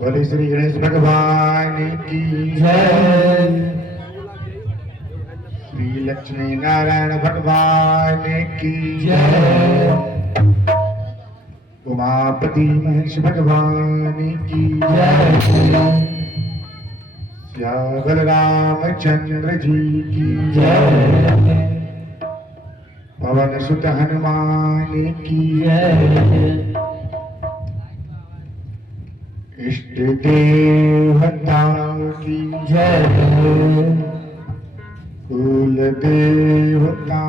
बोले श्री गणेश भगवान की जय। श्री लक्ष्मी नारायण भगवान की जय। उमापति महेश भगवान की जय। श्या बलराम चंद्र जी की जय। पवन सुत हनुमान की जय। इष्ट देवता की जय। कुल देवता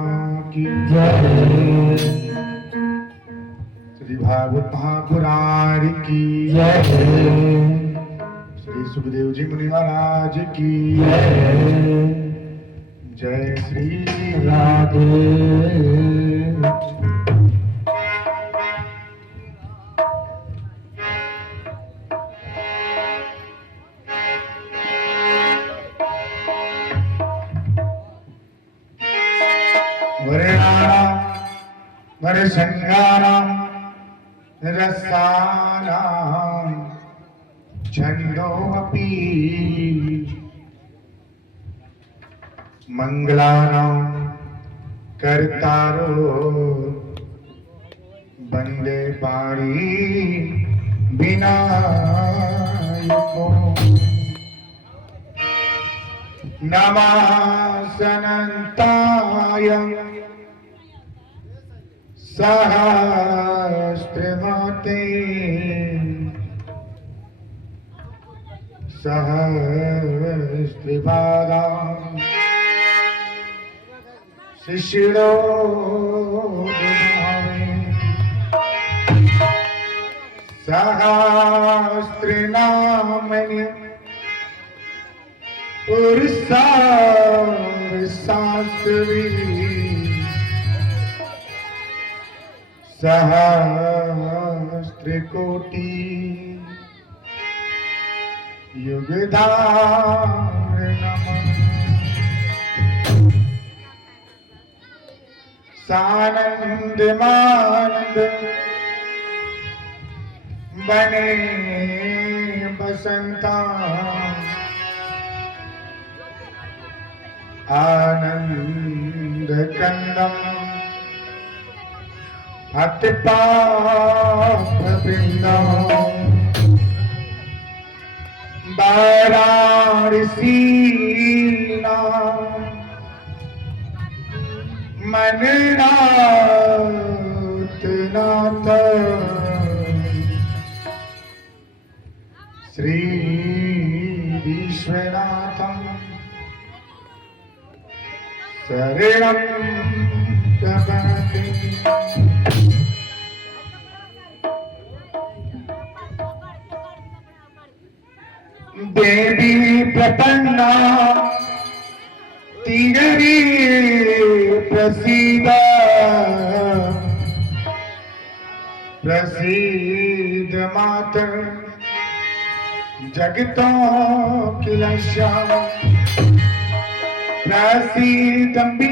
की जय। श्री भागवत महापुराण की जय। श्री सुखदेव जी मुनि महाराज की जय। जय श्री राधे। वरसंगानां रसानां छन्दोऽपि मंगलानां कर्तारो वन्दे पाणि विनायको। नमः सनन्ताय सहस्रमते सहस्रपादां शिशिरो सहस्रनामनि पुरुषा शास्त्री सहस्रकोटि युगधारणम्। सानंदमानंद बने बसंता आनंद कंदम अतिपाप बिंदम। वाराणसी मननाथ नाथ श्री विश्वनाथं शरणं प्रपद्ये। देवी प्रपन्ना तिगरी प्रसीद प्रसीद मातर जगतों किलशा। प्रसीदम्बीस्वे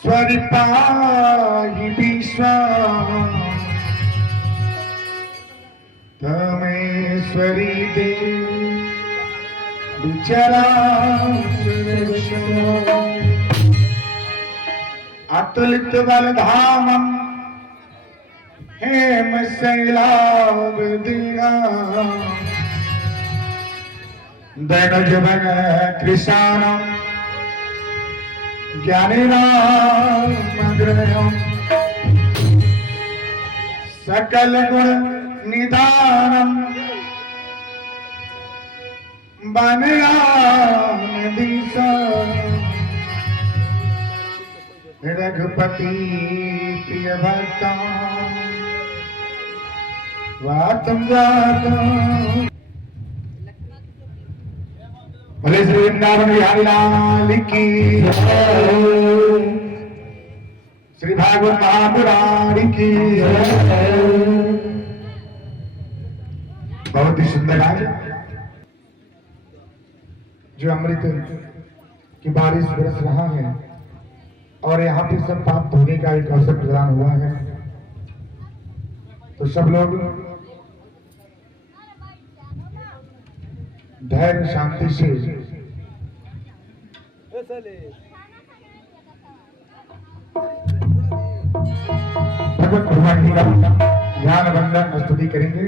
स्वरिपाहि विश्वा। तमेश्वरी देवी अतुलित बलधामं हेम शैलावदीना। दैनजवन कृशानं ज्ञानिनामग्रहं। सकल गुण निधानम बनरामदीसा। रघुपति प्रिय भक्ता वातम जाता। भले श्री वृंदावन बिहारी लाल की श्री भागवत महापुराण की बहुत ही सुंदर आज जो अमृत की बारिश बरस रहा है और यहाँ पे सब पाप धोने का एक अवसर प्रदान हुआ है। तो सब लोग धैर्य शांति से भगवत भगवान जी का ध्यान वंदन स्तुति करेंगे।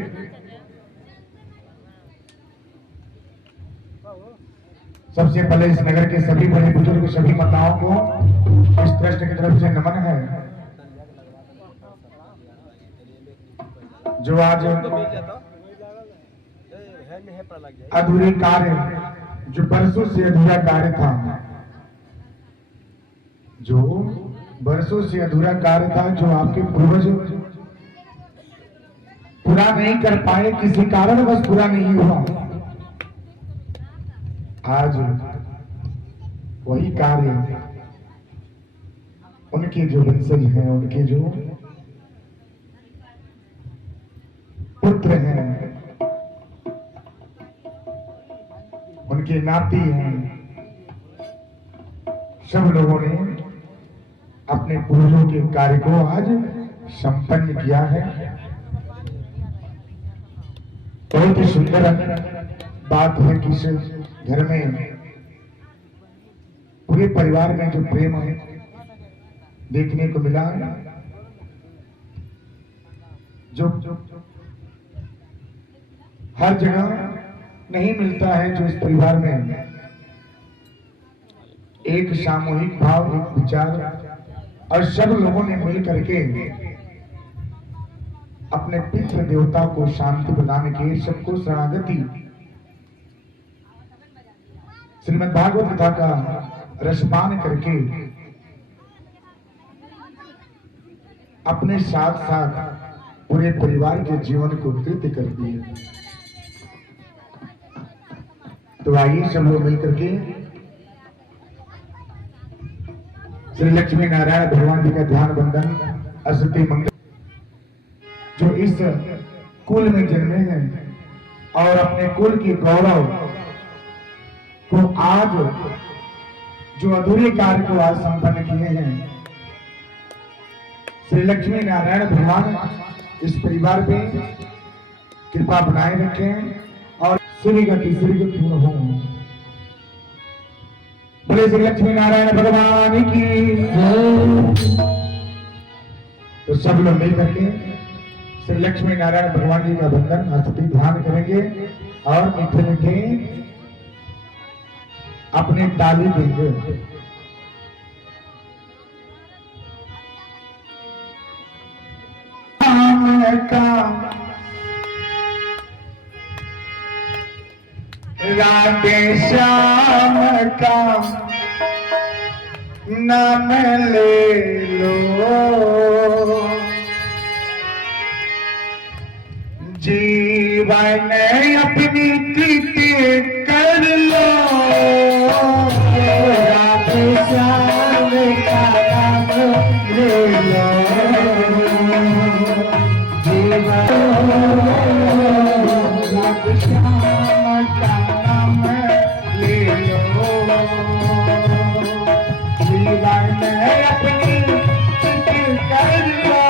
सबसे पहले इस नगर के सभी बड़े बुजुर्ग सभी माताओं को इस ट्रस्ट की तरफ से नमन है, जो आज अधूरे कार्य, जो बरसों से अधूरा कार्य था, जो बरसों से अधूरा कार्य था, जो आपके पूर्वज पूरा नहीं कर पाए, किसी कारण बस पूरा नहीं हुआ, आज वही कार्य उनके जो वंशज हैं, उनके जो पुत्र हैं, उनके नाती हैं, सब लोगों ने अपने पूर्वजों के कार्य को आज संपन्न किया है। बहुत ही सुंदर बात है कि इस घर में पूरे परिवार में जो प्रेम है देखने को मिला, जो हर जगह नहीं मिलता है, जो इस परिवार में एक सामूहिक भाव, एक विचार और सब लोगों ने मिल करके अपने पितृ देवता को शांति प्रदान की, सबको शरणागति श्रीमद् भागवत कथा का रसपान करके अपने साथ साथ पूरे परिवार के जीवन को कृत्य कर दिए। तो आइए सब लोग मिलकर के श्री लक्ष्मी नारायण भगवान जी का ध्यान बंदन स्तुति मंगल, जो इस कुल में जन्मे हैं और अपने कुल के गौरव को आज, जो अधूरे कार्य को आज संपन्न किए हैं, श्री लक्ष्मी नारायण भगवान इस परिवार पे कृपा बनाए रखें और श्री गति पूर्ण हो। बोले श्री लक्ष्मी नारायण भगवान की। तो सब लोग मिल करके श्री लक्ष्मी नारायण भगवान जी का वंदन स्तुति ध्यान करेंगे और मीठे मीठे अपने ताली देंगे। राधे श्याम का नाम ले लो, जीवन अपनी कृति कर लो। राधे श्याम का नाम ले लो, जीवन राधे श्याम का नाम ले लो, जीवन अपनी कृति कर लो।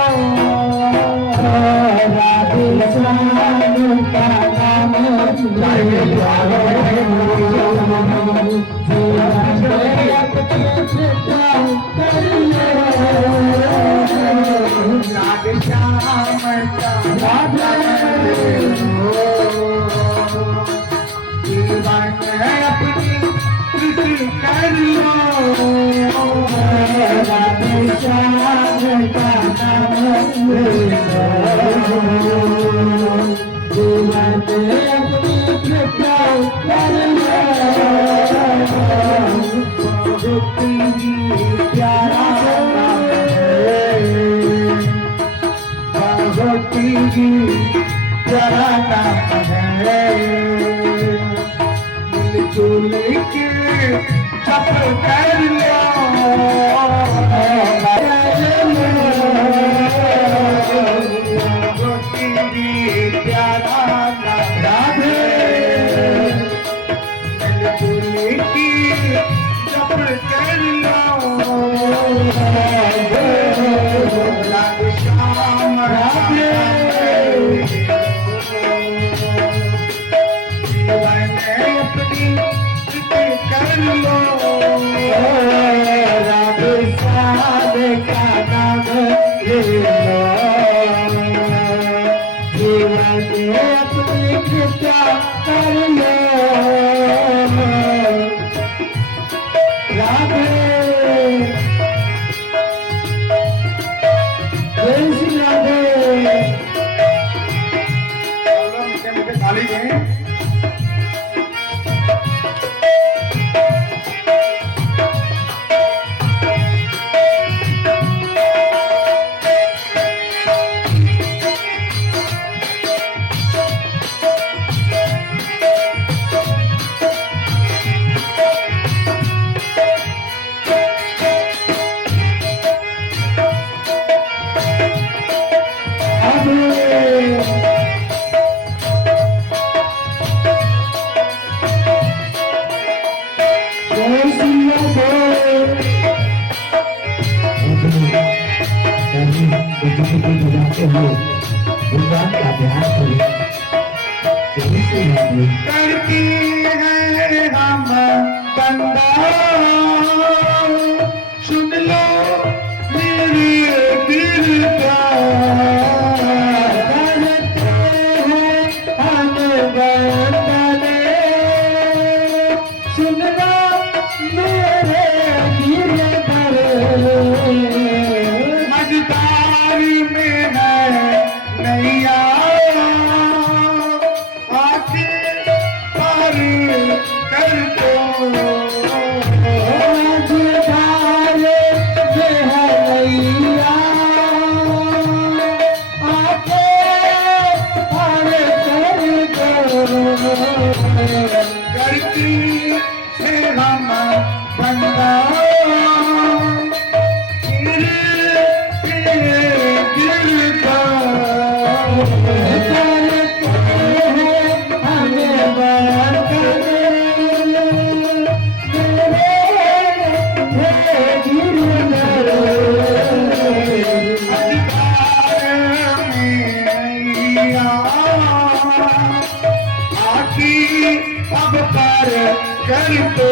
राधे श्याम का नाम ले Bye. जाने अपनी कृपा करियो राधे जय श्री राधे। मीठे मीठे ताली दें। भगवान का ध्यान करें करती है हम बंदा सुन लो मेरी दिल का करते हैं हम बंदने सुन लो मेरे दिल कर मझदारी में है नैया आके पार कर दो मझधारे ये है नैया आके पार कर दो करती है हम बंदा दिल का अब पार कर दो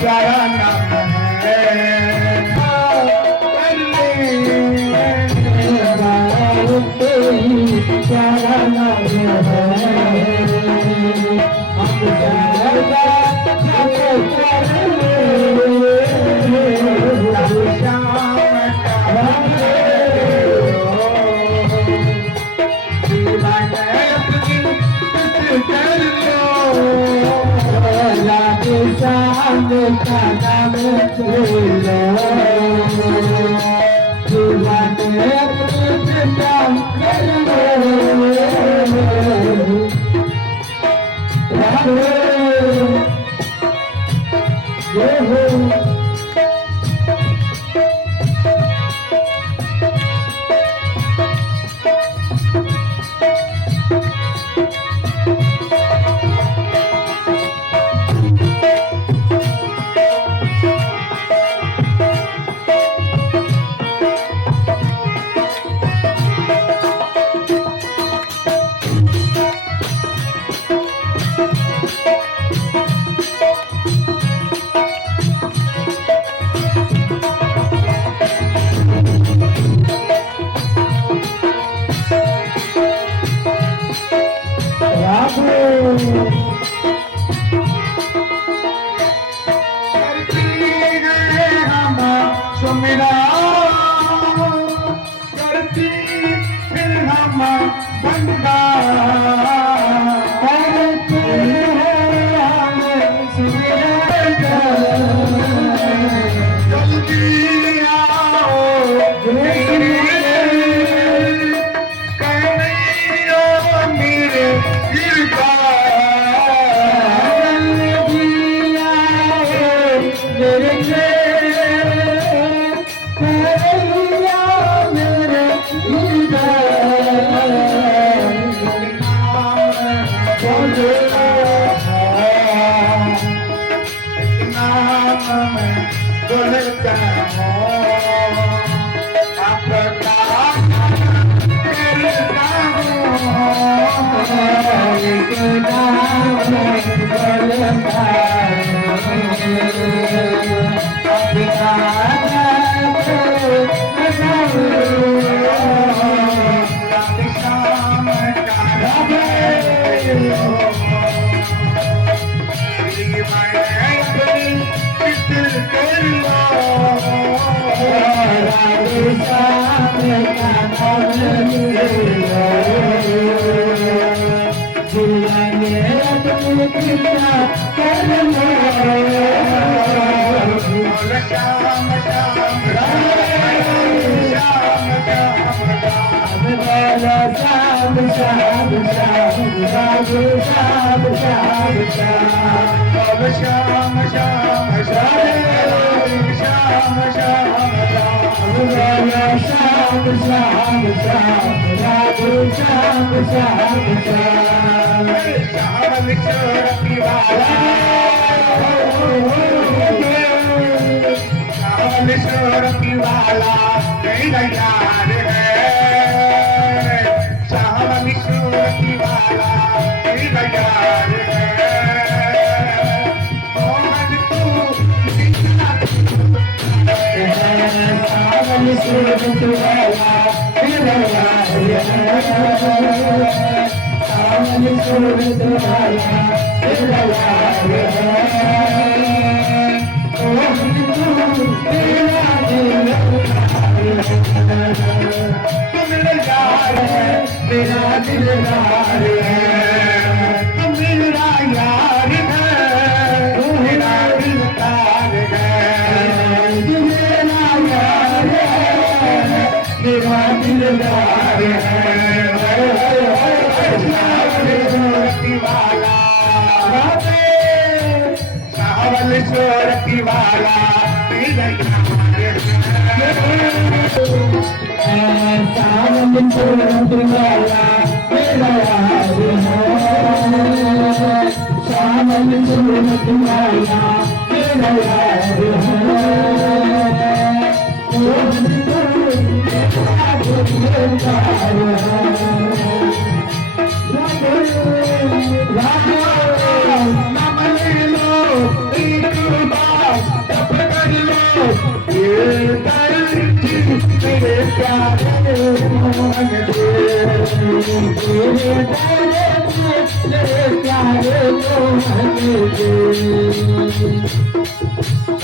प्यारा नाम है कर प्यारा नाम का नाम सुमिरा करती फिर हम बंदा जल्दी आओ कन्हैया मेरे दिल का नाम बोलता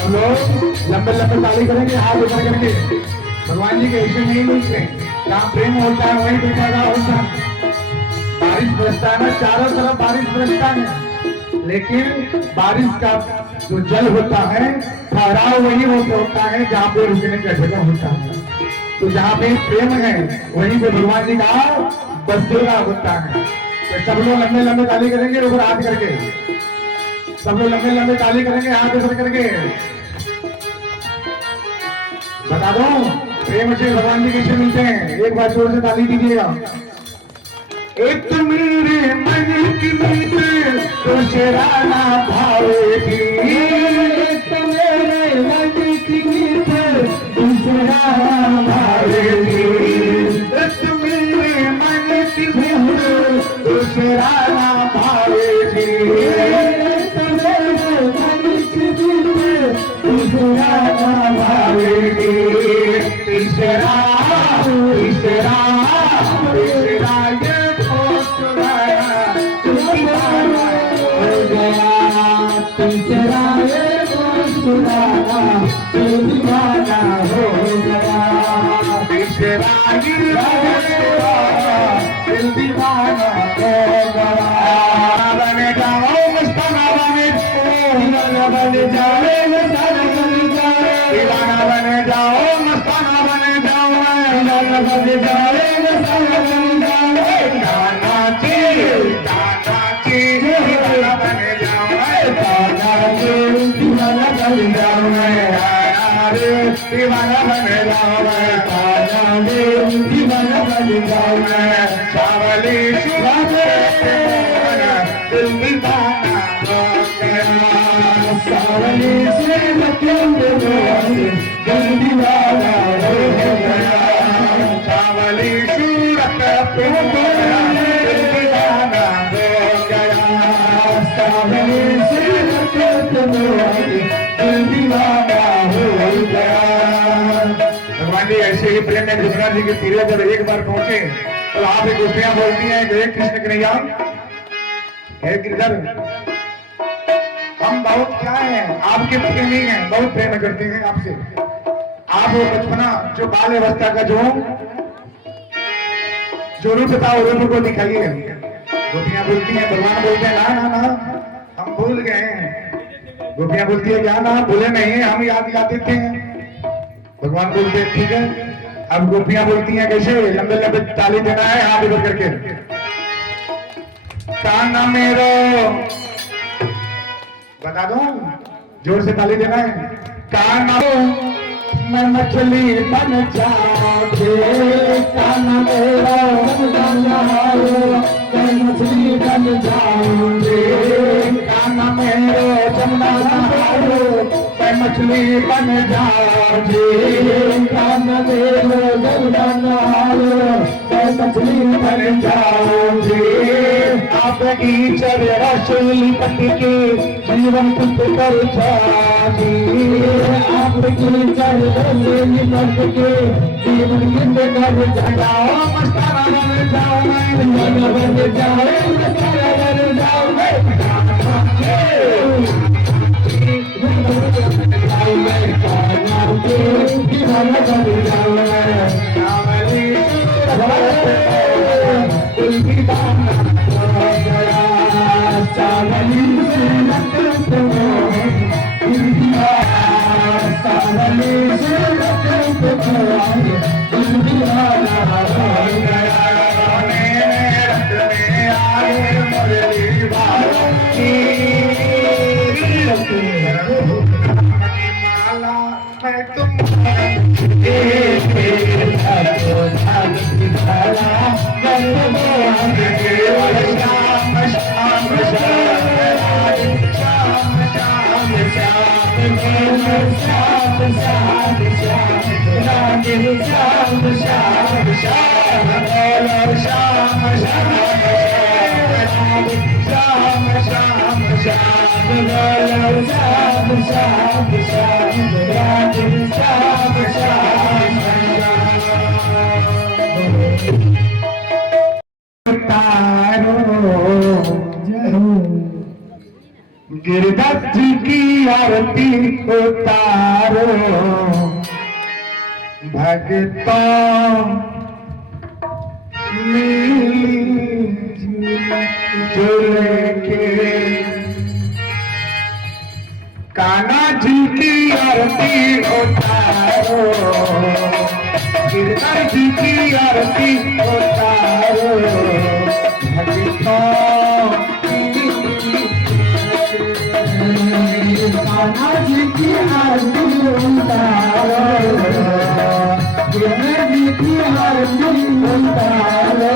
हम लोग लंबे लंबे ताली करेंगे, हाथ ऊपर करेंगे। भगवान जी के ऐसे नहीं मिलते, जहाँ प्रेम होता है वही बेटा होता है। बारिश बरसता है ना, चारों तरफ बारिश बरसता है, लेकिन बारिश का जो जल होता है ठहराव वही होता है जहाँ पे रुकने का जगह होता है। तो जहाँ पे प्रेम है वहीं पे भगवान जी का बसेरा होता है। तो सब लोग लंबे लंबे ताली करेंगे, ऊपर हाथ करके सब लोग लंबे लंबे ताली करेंगे, हाथ ऊपर करके। बता दो प्रेम से भगवान जी कैसे मिलते हैं, एक बार जोर से ताली दीजिएगा। एक मेरे मन की मीत दूसरा ना भावेगी, एक मेरे मन की मीत दूसरा ना भावेगी, एक मेरे मन की मीत दूसरा ना भावेगी, एक मेरे मन की मीत दूसरा ना भावेगी, तीसरा तीसरा तीसरा ये तीसरा ये सुनाना दीवाना हो गया, तीसरा दिल दीवाना हो गया। बन जाओ मस्ताना बन जाए मस्ताना बन जाए, दीवाना बन जाओ मस्ताना बन जाओ, बन जाए मस्ताना बन जाए, गाना ची दीवाना बन जाओ, गाना दीवाना बन जाऊं मैं, दीवाना बन जाओ, दीवाना बन जाऊं मैं, सावली दिल दीवाना हो गया, सावली से मतलब दिल दीवाना हो गया, सावली सूरत पे दिल दीवाना हो गया, चलिए ऐसे ही प्रेम में यमुना जी के तीरे जब एक बार पहुंचे तो आप एक गोपियां बोलती हैं कि हे कृष्ण कन्हैया, हे गिरधर, हम बहुत क्या हैं, आपके प्रेमी हैं, बहुत प्रेम करते हैं आपसे। आप वो बचपना जो बाल अवस्था का जो रूप था वो रूप को दिखाइए। गोपियां बोलती हैं, भगवान बोलते हैं ना ना ना हम भूल गए हैं। गोपियां बोलती है क्या ना भूले नहीं, हम याद देते हैं। भगवान बोलते हैं ठीक है। अब गोपियां बोलती हैं कैसे, लंबे लंबे ताली देना है हाथ इधर करके, काना मेरो, बता दो जोर से ताली देना है। काना मैं मछली बन जाऊंगे, काना मेरा बन जाओ, मैं मछली बन जाऊंगे, काना मेरो जमुना नहाओ, मैं मछली बन जाऊंगी, काना मेरो जमुना नहाओ, मैं मछली बन जाऊंगी। आपकी चरण रसोली पति के जीवन कुछ कर जागी, आपकी चरण रसोली पति के जीवन कुछ कर जाओ, मस्ताना बन जाओ, मैं बन जाओ, मस्ताना बन जाओ, गिरधर जी की आरती उतारो, भगतों जुल के, कान्हा जी की आरती उतारो, गिरधर जी की आरती उतारो, भगतों कान्हा जी की आरती उतारो, गिरधर जी की आरती उतारो,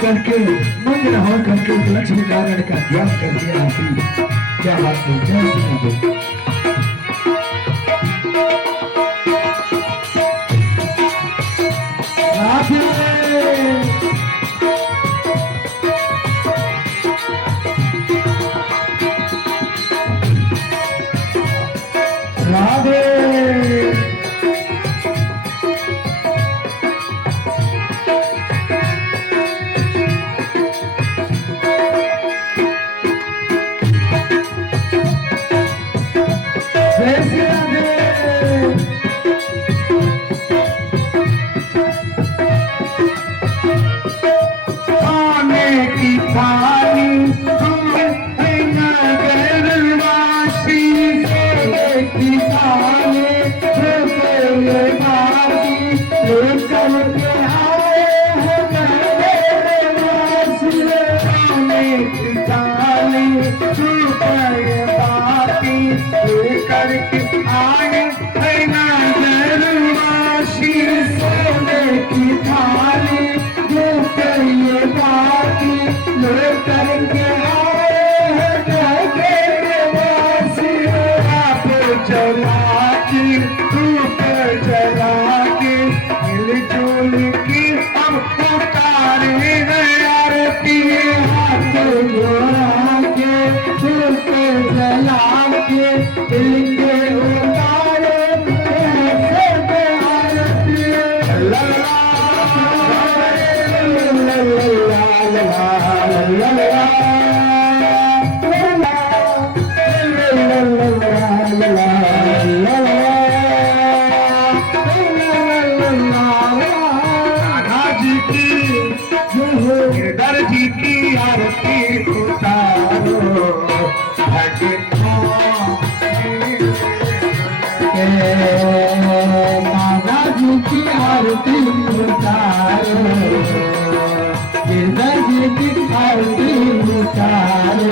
करके मंगल हो करके लक्ष्मी नारायण का ध्यान करके आती। क्या बात है, जय श्री राधे राधे। रूप जला के मिलजुल के हम पुकारे आरती हाथ जोड़ा के रूप जला के दिल के उतारे सब आरती ला ला ला जी की आरती उतारो नाना जी की आरती उतारो गिरधर जी की आरती उतारो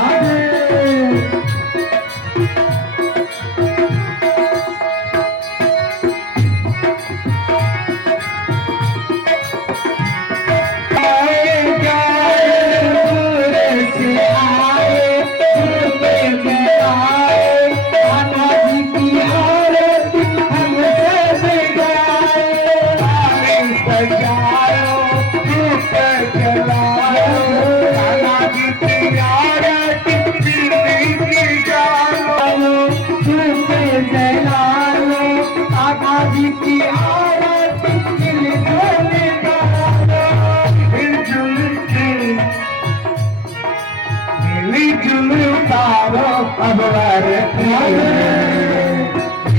अब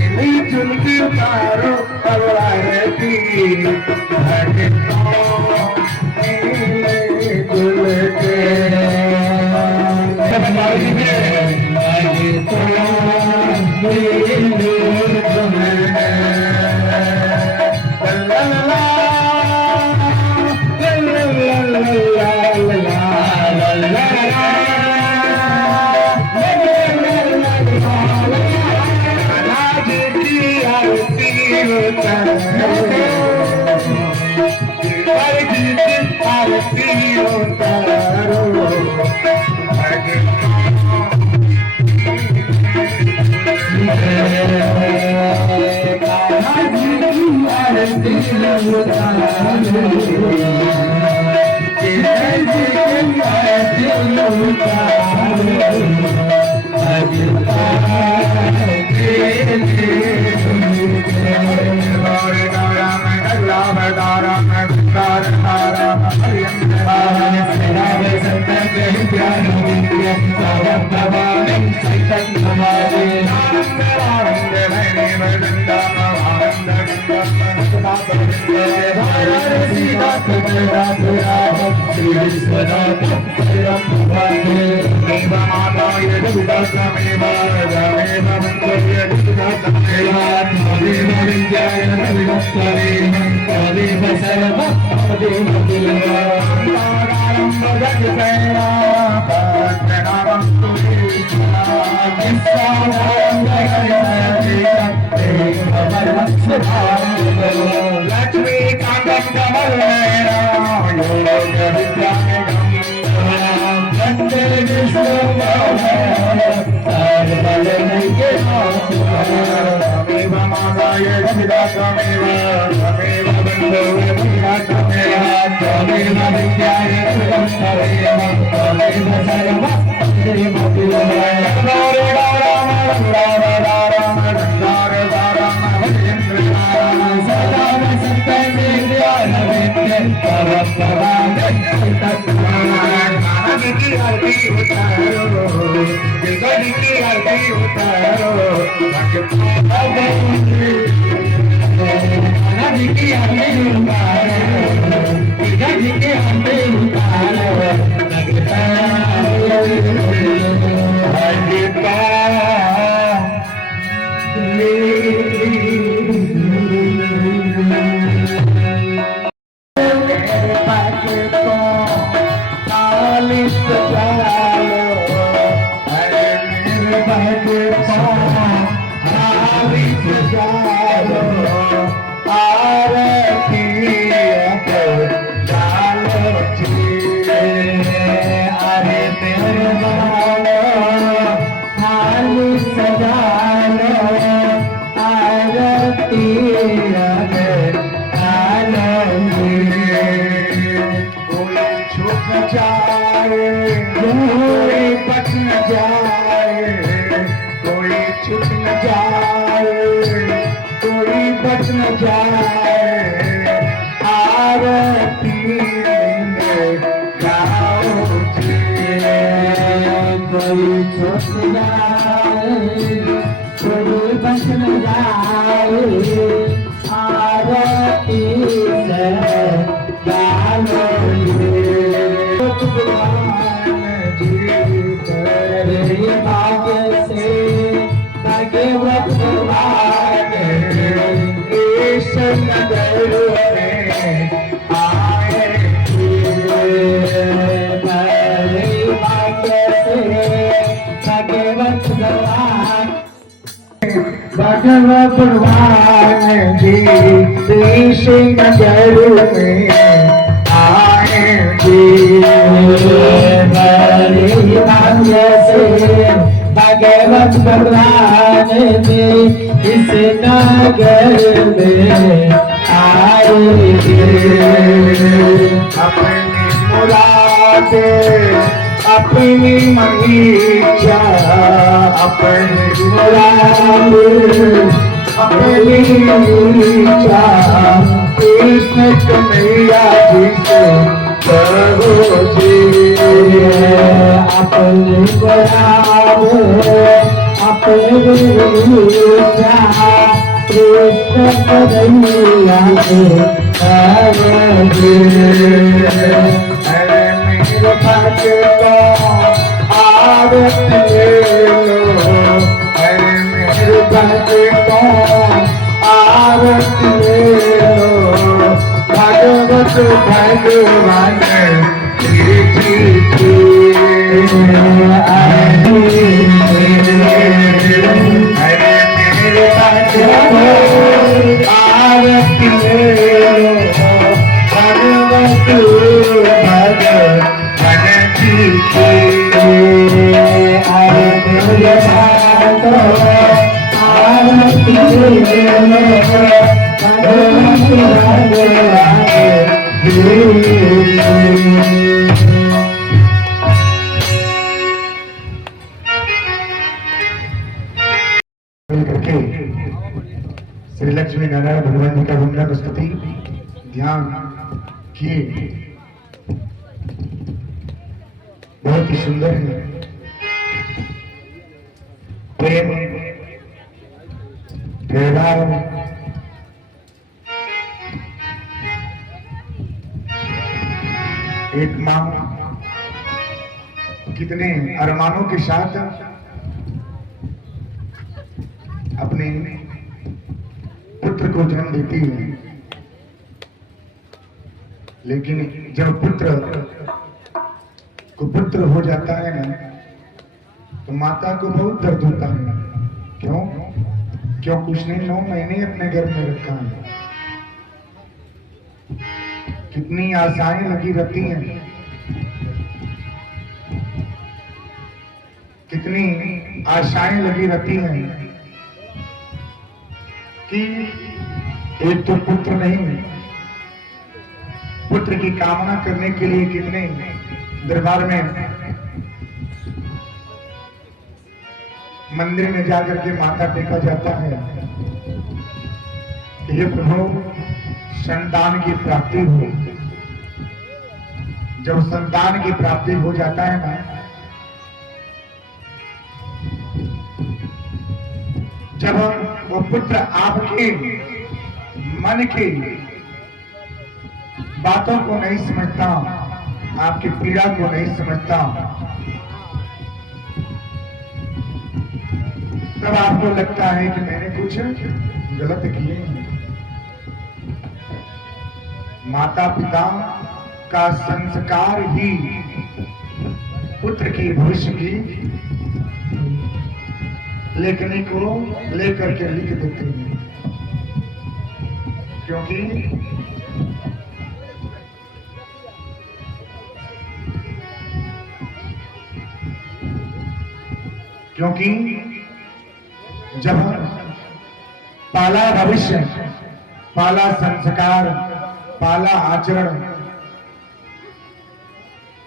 मिली जुलती तारो अब आरती जुल के लक्ष्मी कांतम कमल सजा लो, अरे मेरे भगता थाली सजा लो, आरती अब डालो जी। अरे मेरे बालो थाली सजा लो, आरती अब डालो जी। कोई छुप जाए, कोई बच न जाए, कोई छुप न जाए, कोई बच न जाए, आरती में गाओ जी। कोई छुप जाए, कोई बच न जाए, आरती से गाओ जी। तेरे भाग्य से भगवत भगवान इस नगर में आए मेरे भाग्य से भगवत भगवान जी इस नगर में आए जी। मेरे भाग्य से भगवत भगवान जी इस नगर में आए अपनी मुरादे अपनी मनीषा, अपनी मुरादे अपनी मनीषा, कृष्ण कन्हैया जी से कहो जी। अपने बराबर अपने कृष्ण कन्हैया से कहो जी। अरे मेरे भगता आरती ले लो, अरे मेरे भगता आरती ले लो, भगवत भगवान श्री जी की। अरे मेरे भगता आरती ले लो, भगवत भगवान जी की। मेरे भाग्य आरती ले लो, भगवत भगवान जी। करके श्री लक्ष्मी नारायण भगवान जी का वंदन स्तुति ध्यान किए। बहुत ही सुंदर है। प्रेम व्यवहार एक माँ कितने अरमानों के साथ अपने पुत्र को जन्म देती है, लेकिन जब पुत्र कुपुत्र हो जाता है ना, तो माता को बहुत दर्द होता है। क्यों उसने 9 महीने अपने घर में रखा है। कितनी आशाएं लगी रहती हैं, कितनी आशाएं लगी रहती हैं कि एक तो पुत्र नहीं, पुत्र की कामना करने के लिए कितने दरबार में मंदिर में जाकर के माथा टेका जाता है कि हे प्रभु संतान की प्राप्ति हो। जब संतान की प्राप्ति हो जाता है ना, जब वो पुत्र आपके मन की बातों को नहीं समझता, आपकी पीड़ा को नहीं समझता, तब आपको लगता है कि मैंने कुछ गलत किए हैं। माता पिता का संस्कार ही पुत्र की भविष्य की लेखनी को लेकर के लिख देते हैं, क्योंकि जब पाला भविष्य, पाला संस्कार, पाला आचरण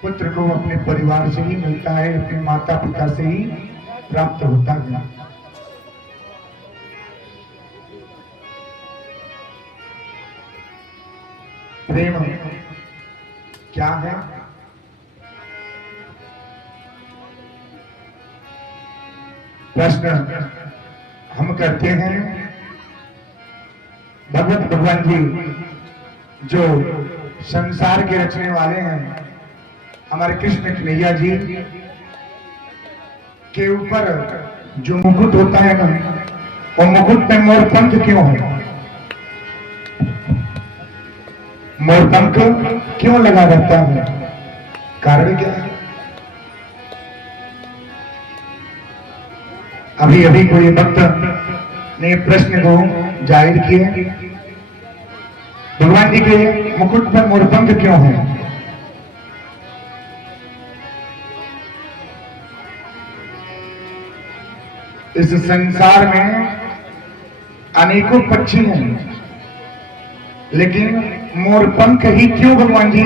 पुत्र को अपने परिवार से ही मिलता है, अपने माता पिता से ही प्राप्त होता है। प्रेम क्या है? प्रश्न हम करते हैं। भगवान जी जो संसार के रचने वाले हैं, हमारे कृष्ण कन्हैया जी के ऊपर जो मुकुट होता है ना, वो मुकुट में मोर पंख क्यों है? मोर पंख क्यों लगा रहता है? कारण क्या है? अभी अभी कोई भक्त ने प्रश्न को जाहिर किए, भगवान जी के मुकुट पर मोर पंख क्यों है? इस संसार में अनेकों पक्षी हैं, लेकिन मोर पंख ही क्यों भगवान जी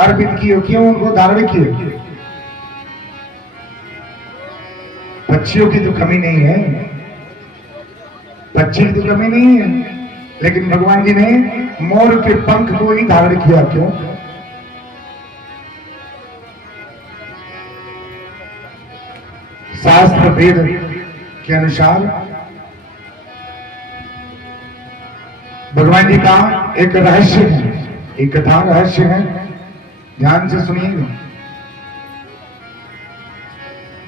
अर्पित किए, क्यों उनको धारण किए? पक्षियों की तो कमी नहीं है, पक्षी की तो कमी नहीं है, लेकिन भगवान जी ने मोर के पंख को ही धारण किया, क्यों? शास्त्र वेद के अनुसार भगवान जी का एक रहस्य है, एक कथा रहस्य है, ध्यान से सुनिएगा।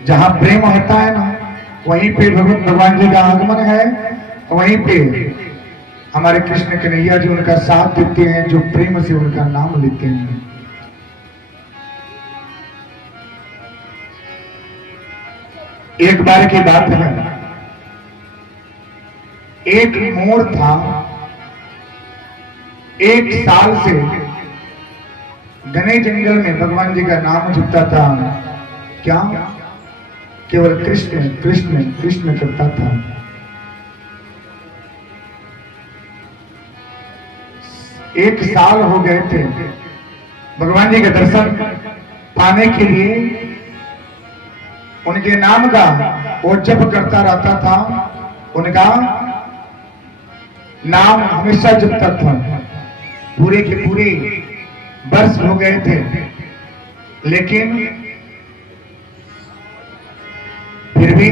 जहां प्रेम होता है ना, वहीं पे भगवान जी का आगमन है, वहीं पे हमारे कृष्ण कन्हैया जी उनका साथ देते हैं, जो प्रेम से उनका नाम लेते हैं। एक बार की बात है, एक मोर था, एक साल से घने जंगल में भगवान जी का नाम जपता था। क्या? केवल कृष्ण कृष्ण कृष्ण करता था। एक साल हो गए थे, भगवान जी के दर्शन पाने के लिए उनके नाम का वो जप करता रहता था, उनका नाम हमेशा जपता था। पूरे के पूरे वर्ष हो गए थे, लेकिन फिर भी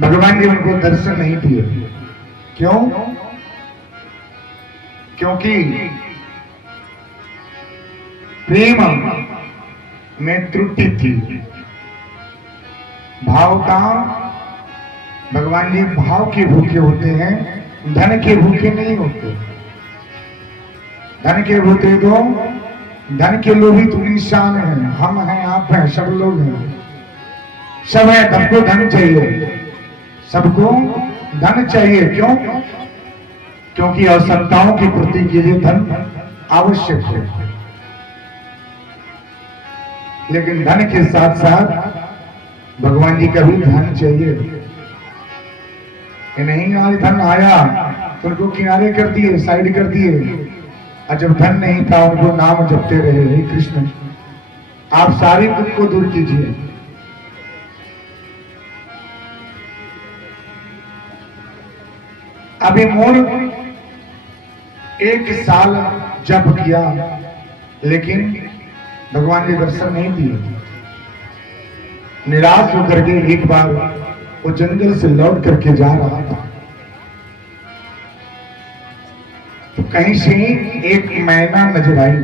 भगवान जी उनको दर्शन नहीं दिए। क्यों? क्योंकि प्रेम में त्रुटि थी। भाव का, भगवान जी भाव के भूखे होते हैं, धन के भूखे नहीं होते। धन के होते तो धन के लोभी तो इंसान हैं, हम हैं, आप हैं, सब लोग हैं, सब है। सबको धन चाहिए, सबको धन चाहिए। क्यों? क्योंकि आवश्यकताओं की पूर्ति के लिए धन आवश्यक है, लेकिन धन के साथ साथ भगवान जी का भी ध्यान चाहिए। ये नहीं आज धन आया तो उनको किनारे कर दिए, साइड कर दिए, और जब धन नहीं था उनको नाम जपते रहे। हे कृष्ण, आप सारे दुख को दूर कीजिए। अभी मोर एक साल जप किया, लेकिन भगवान ने दर्शन नहीं दिए। निराश होकर के एक बार वो जंगल से लौट करके जा रहा था, तो कहीं से एक मैना नजर आई,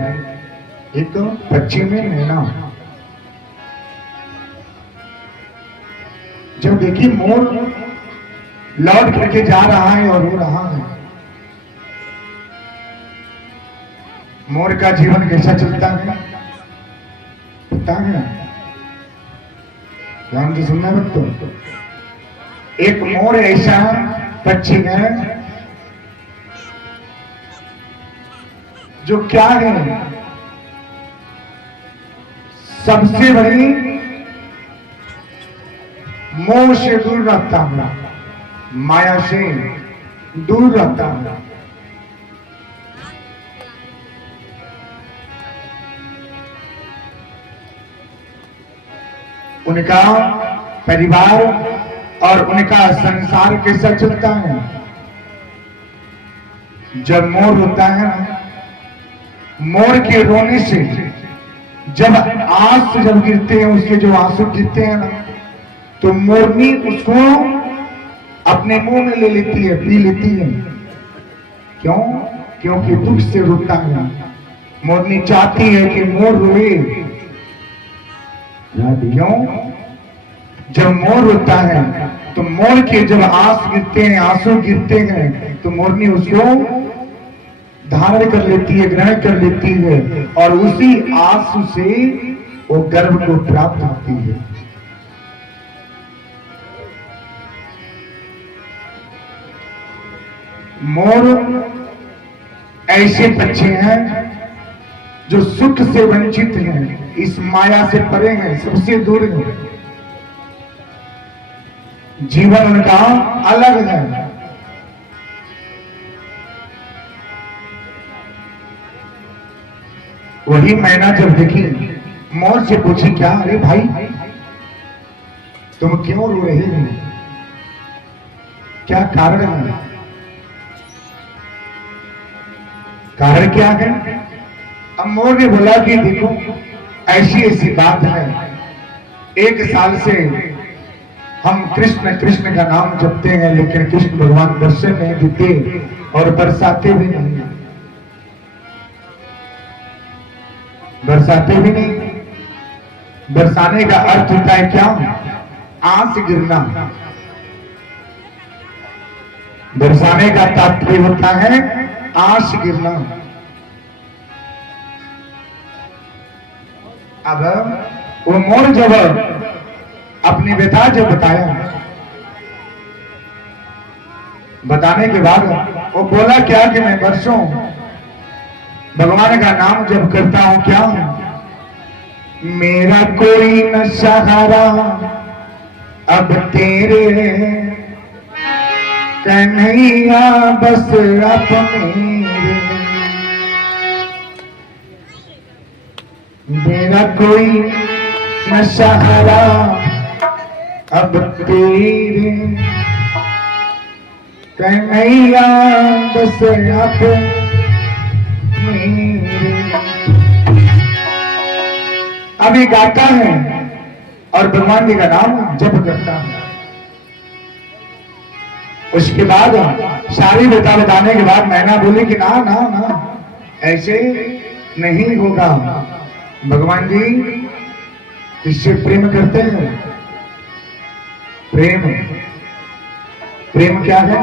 एक बच्चे में मैना। जब देखी मोर लौट करके जा रहा है और रो रहा है, मोर का जीवन कैसा चलता है पता है? ध्यान से सुनना बच्चों। एक मोर ऐसा पक्षी है जो क्या है, सबसे बड़ी मोह से दूर रहता हूं, माया से दूर रहता हूं। उनका परिवार और उनका संसार कैसा चलता है? जब मोर होता है ना, मोर के रोने से जब आंसू जब गिरते हैं, उसके जो आंसू गिरते हैं ना, तो मोरनी उसको अपने मुंह में ले लेती है, पी लेती है। क्यों? क्योंकि दुख से रोता है। मोरनी चाहती है कि मोर रोए। क्यों? जब मोर रोता है तो मोर के जब आंसू गिरते हैं तो मोरनी उसको धारण कर लेती है, ग्रहण कर लेती है, और उसी आंसू से वो गर्भ को प्राप्त होती है। मोर ऐसे पक्षी हैं जो सुख से वंचित हैं, इस माया से परे हैं, सबसे दूर हैं। जीवन उनका अलग है। वही मैना जब देखी, मोर से पूछी, क्या अरे भाई तुम क्यों रो रहे हो, क्या कारण है? कारण क्या है? अब मोर ने बोला कि देखो ऐसी ऐसी बात है, 1 साल से हम कृष्ण कृष्ण का नाम जपते हैं, लेकिन कृष्ण भगवान दर्शन नहीं देते और बरसाते भी नहीं, बरसाते भी नहीं। बरसाने का अर्थ होता है क्या? आंस गिरना। बरसाने का तात्पर्य होता है आंस गिरना। अब वो मोर जब अपनी व्यथा जब बताने के बाद वो बोला क्या कि मैं वर्षों भगवान का नाम जब करता हूं, क्या मेरा कोई न सहारा अब तेरे कन्हैया बस अपने, मेरा कोई न सहारा अब तेरे कन्हैया बस अपने। अभी गाता है और भगवान जी का नाम जप करता है। उसके बाद सारी व्यथा बताने के बाद मैना बोली कि ना ना ना, ऐसे नहीं होगा। भगवान जी किससे प्रेम करते हैं? प्रेम, प्रेम क्या है?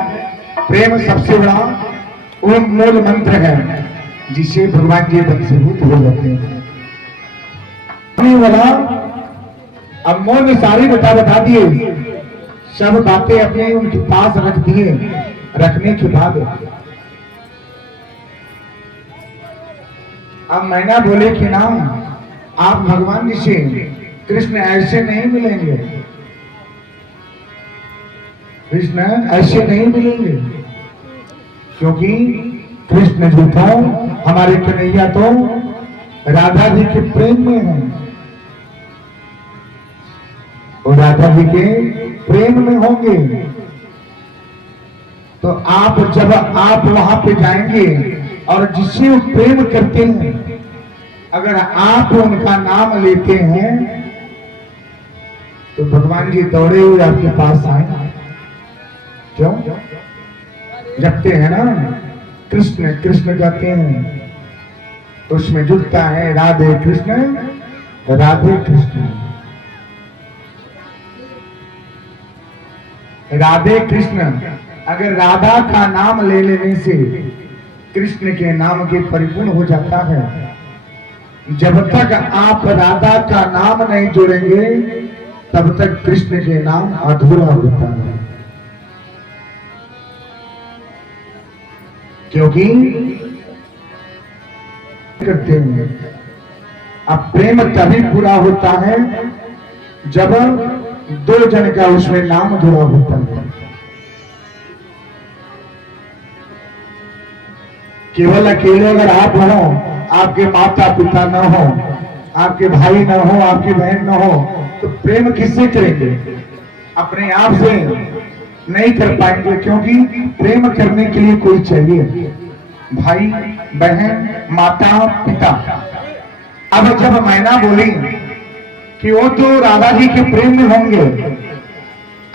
प्रेम सबसे बड़ा वो मूल मंत्र है जिसे भगवान जी वंशीभूत हो जाते हैं। वाला अब मोर ने सारी बता दिए, सब बातें अपने उनके पास रख दिए। रखने के बाद अब मैना बोले कि ना, आप भगवान जी से कृष्ण ऐसे नहीं मिलेंगे, कृष्ण ऐसे नहीं मिलेंगे, क्योंकि कृष्ण जो था हमारे कन्हैया तो राधा जी के प्रेम में है, और राधा जी के प्रेम में होंगे। तो आप जब आप वहां पे जाएंगे और जिससे वो प्रेम करते हैं, अगर आप उनका नाम लेते हैं तो भगवान जी दौड़े हुए आपके पास आए। क्यों? जपते हैं ना, कृष्ण कृष्ण कहते हैं, उसमें जुड़ता है राधे कृष्ण राधे कृष्ण। राधे कृष्ण, अगर राधा का नाम ले लेने से कृष्ण के नाम के परिपूर्ण हो जाता है। जब तक आप राधा का नाम नहीं जोड़ेंगे तब तक कृष्ण के नाम अधूरा होता है, क्योंकि करते हैं। अब प्रेम तभी पूरा होता है जब दो जन का उसमें नाम जुड़ा होता है। केवल अकेले अगर आप हो, आपके माता पिता न हो, आपके भाई न हो, आपकी बहन न हो, तो प्रेम किससे करेंगे? अपने आप से नहीं कर पाएंगे, क्योंकि प्रेम करने के लिए कोई चाहिए, भाई बहन माता पिता। अब जब मैना बोली कि वो तो राधा जी के प्रेम में होंगे,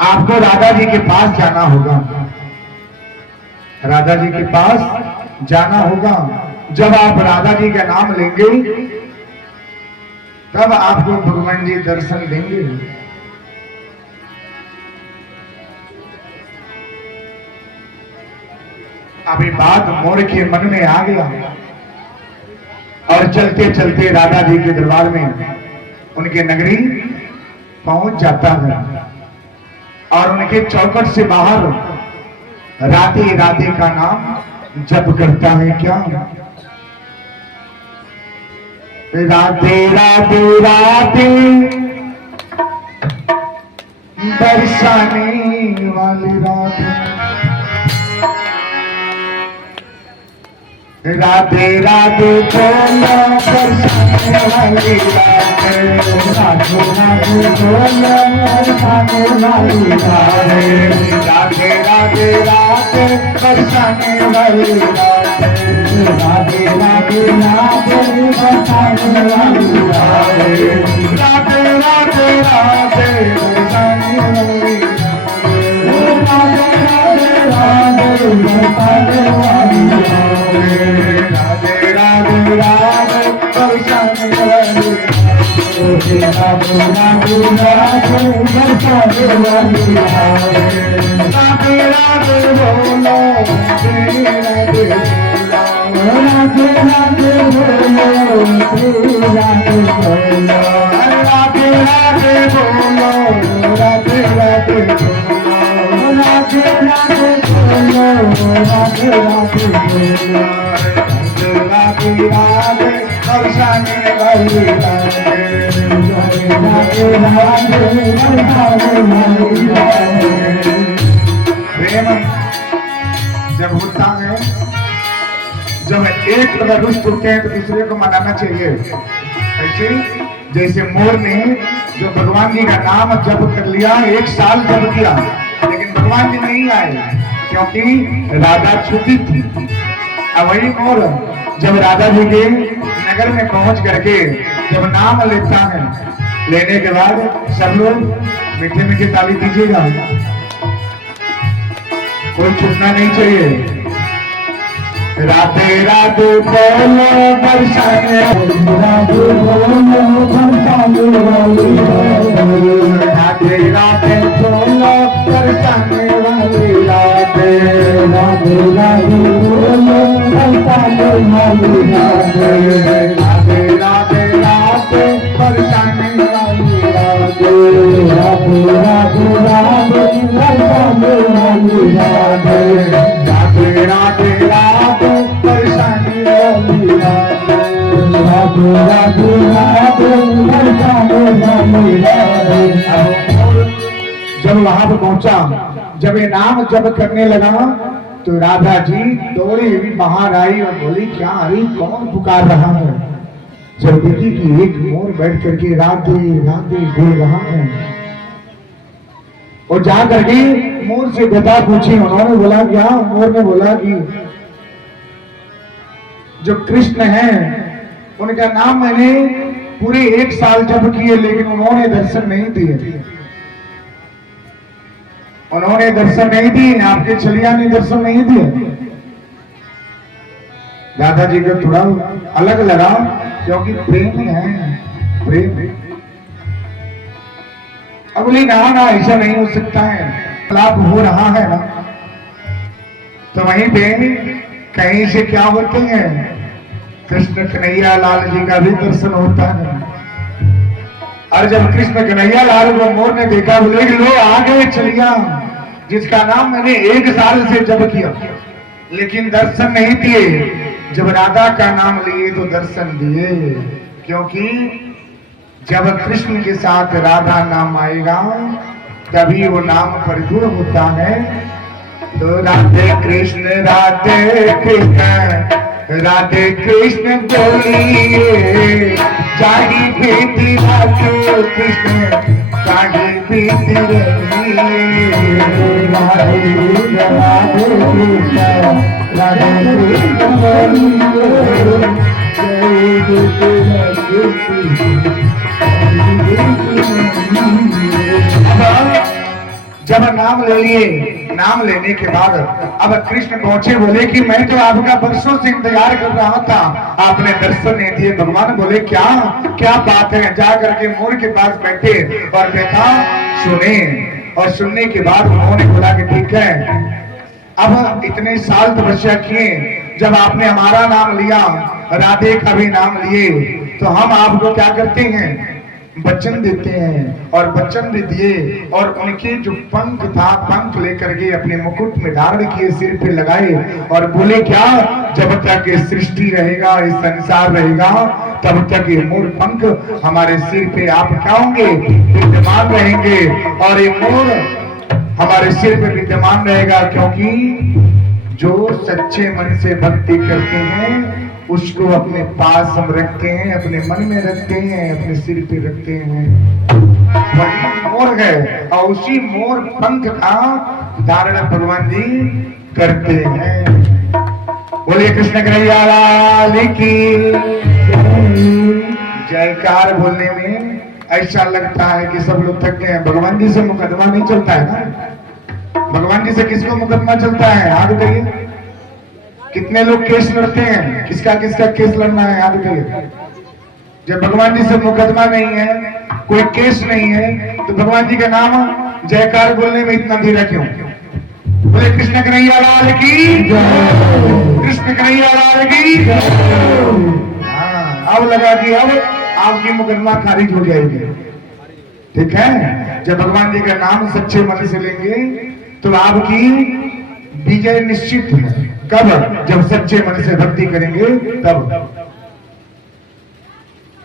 आपको राधा जी के पास जाना होगा, राधा जी के पास जाना होगा। जब आप राधा जी का नाम लेंगे तब आपको भगवान जी दर्शन देंगे। अभी बात मोर के मन में आ गया और चलते चलते राधा जी के दरबार में, उनके नगरी पहुंच जाता है और उनके चौखट से बाहर राधे राधे का नाम जप करता है। क्या राधे राधे राधे बरसाने वाली राधे, राधे राधे बोलो बरसाने वाली राधे, राधे राधे बोलो बरसाने वाली राधे, राधे राधे राधे बरसाने वाली राधे, राधे राधे राधे बरसाने वाली राधे, राधे राधे राधे बरसाने वाली राधे, राधे राधे बरसाने वाली राधे, राधे राधे राधे बरसाने वाली राधे, राधे राधे राधे बरसाने वाली राधे, राधे राधे बोलो राधे राधे, राधे राधे बोलो राधे बोलो, राधे राधे बोलो राधे राधे बोलो, राधे राधे बोलो राधे राधे बोलो, राधे राधे बरसाने वाली राधे, राधे राधे बरसाने वाली राधे। प्रेम जब होता है, जब एक अगर रुष्ट होते हैं तो दूसरे को मनाना चाहिए। ऐसे जैसे मोर ने जो भगवान जी का नाम जप कर लिया, 1 साल जप किया, लेकिन भगवान जी नहीं आए क्योंकि राधा छुपी थी। अब वही मोर जब राधा जी के नगर में पहुंच करके जब नाम लेता है, लेने के बाद सब लोग मीठे मीठे ताली दीजिएगा, कोई छूटना नहीं चाहिए। राधे राधे बोलो बरसाने, राधे बोलो बरसाने वाली राधे, राधे राधे बोलो बरसाने वाली राधे, राधे राधे बोलो बरसाने वाली राधे, राधे राधे राधे बरसाने वाली राधे, राधे राधे राधे बरसाने वाली राधे, राधे राधे राधे बरसाने वाली राधे, राधे राधे राधे बरसाने वाली राधे। जब वहां पर पहुंचा, जब ये नाम जप करने लगा तो राधा जी दौड़ी हुई बाहर आई और बोली, क्या अरे कौन पुकार रहा है? जब देखी कि एक मोर बैठ करके राधे राधे बोल रहा है, और जा करके मोर से बता पूछी। उन्होंने बोला क्या? मोर ने बोला कि जो कृष्ण हैं उनका नाम मैंने पूरे 1 साल जप किए, लेकिन उन्होंने दर्शन नहीं दिए, उन्होंने दर्शन नहीं दिए, आपके छलिया ने दर्शन नहीं दिए। दादाजी को थोड़ा अलग लगा, क्योंकि प्रेम है, प्रेम। अब बोली ना ना ऐसा नहीं हो सकता है, लाभ हो रहा है ना। तो वहीं पे कहीं से क्या होते हैं, कृष्ण कन्हैया लाल जी का भी दर्शन होता है। और जब कृष्ण कन्हैया लाल को मोर ने देखा, बोले कि लो आ गए चलिया, जिसका नाम मैंने 1 साल से जप किया लेकिन दर्शन नहीं दिए। जब राधा का नाम लिए तो दर्शन दिए, क्योंकि जब कृष्ण के साथ राधा नाम आएगा तभी वो नाम परिपूर्ण होता है। तो राधे कृष्ण राधे कृष्ण बोलिए, जाही भीति राधे कृष्ण जाही भीति रहिए। राधे कृष्ण बोलिए, जब नाम ले लिए, नाम लेने के बाद अब कृष्ण पहुंचे, बोले कि मैं तो आपका वर्षों से इंतजार कर रहा था, आपने दर्शन नहीं दिए। भगवान बोले क्या क्या बात है, जा करके मोर के पास बैठे और कहता सुने। और सुनने के बाद उन्होंने बोला कि ठीक है, अब इतने साल तपस्या किए, जब आपने हमारा नाम लिया, राधे का भी नाम लिए, तो हम आपको क्या करते हैं, वचन देते हैं। और वचन भी दिए और उनके जो पंख था, पंख लेकर के अपने मुकुट में धारण किए, सिर पे लगाए और बोले क्या, जब तक ये सृष्टि रहेगा, ये संसार रहेगा, तब तक ये मोर पंख हमारे सिर पे आप क्या होंगे, विद्यमान रहेंगे। और ये मोर हमारे सिर पे विद्यमान रहेगा, क्योंकि जो सच्चे मन से भक्ति करते हैं उसको अपने पास हम रखते हैं, अपने मन में रखते हैं, अपने सिर पे रखते हैं। वही मोर है और उसी मोर पंख का धारण भगवान जी करते हैं। बोलिए कृष्ण कन्हैया लाल की जयकार। बोलने में ऐसा लगता है कि सब लोग थक गए हैं। भगवान जी से मुकदमा नहीं चलता है ना। भगवान जी से किसको मुकदमा चलता है, हाथ उठाइए। कितने लोग केस लड़ते हैं, किसका किसका केस लड़ना है, याद करिए। जब भगवान जी से मुकदमा नहीं है, कोई केस नहीं है, तो भगवान जी का नाम जयकार बोलने में इतना धीरा क्यों? बोले कृष्ण कन्हैया लाल की, कृष्ण कन्हैया लाल की। हाँ, अब लगा कि अब आपकी मुकदमा खारिज हो जाएगी। ठीक है, जब भगवान जी का नाम सच्चे मन से लेंगे तो आपकी विजय निश्चित है। कब? जब सच्चे मन से भक्ति करेंगे तब।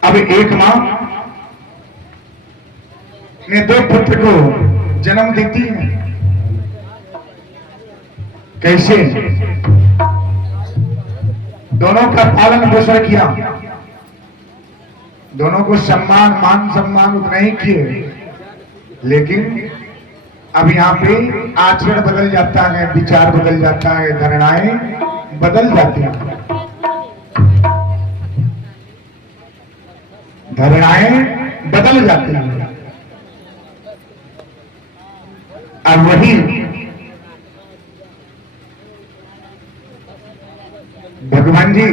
अब एक मां ने 2 पुत्र को जन्म देती है। कैसे? दोनों का पालन पोषण किया, दोनों को सम्मान, मान सम्मान उतना ही किए, लेकिन अब यहाँ पे आचरण बदल जाता है, विचार बदल जाता है, धारणाएं बदल जाती हैं, धारणाएं बदल जाती हैं। अब वही भगवान जी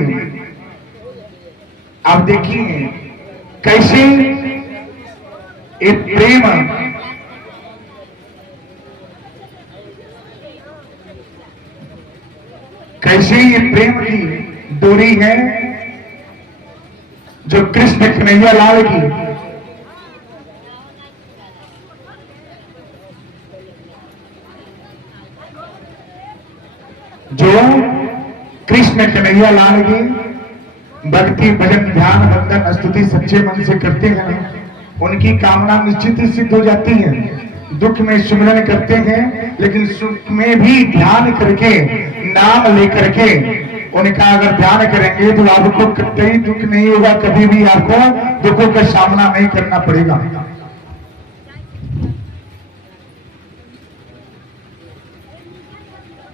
आप देखिए कैसे एक प्रेम कैसे ये प्रेम की डोरी है जो कृष्ण कन्हैया लाल की, जो कृष्ण कन्हैया लाल की भक्ति भजन ध्यान वंदन स्तुति सच्चे मन से करते हैं, उनकी कामना निश्चित ही सिद्ध हो जाती है। दुख में सुमिरन करते हैं, लेकिन सुख में भी ध्यान करके, नाम लेकर के उनका अगर ध्यान करेंगे तो आपको कभी दुख नहीं होगा, कभी भी आपको दुखों का सामना नहीं करना पड़ेगा।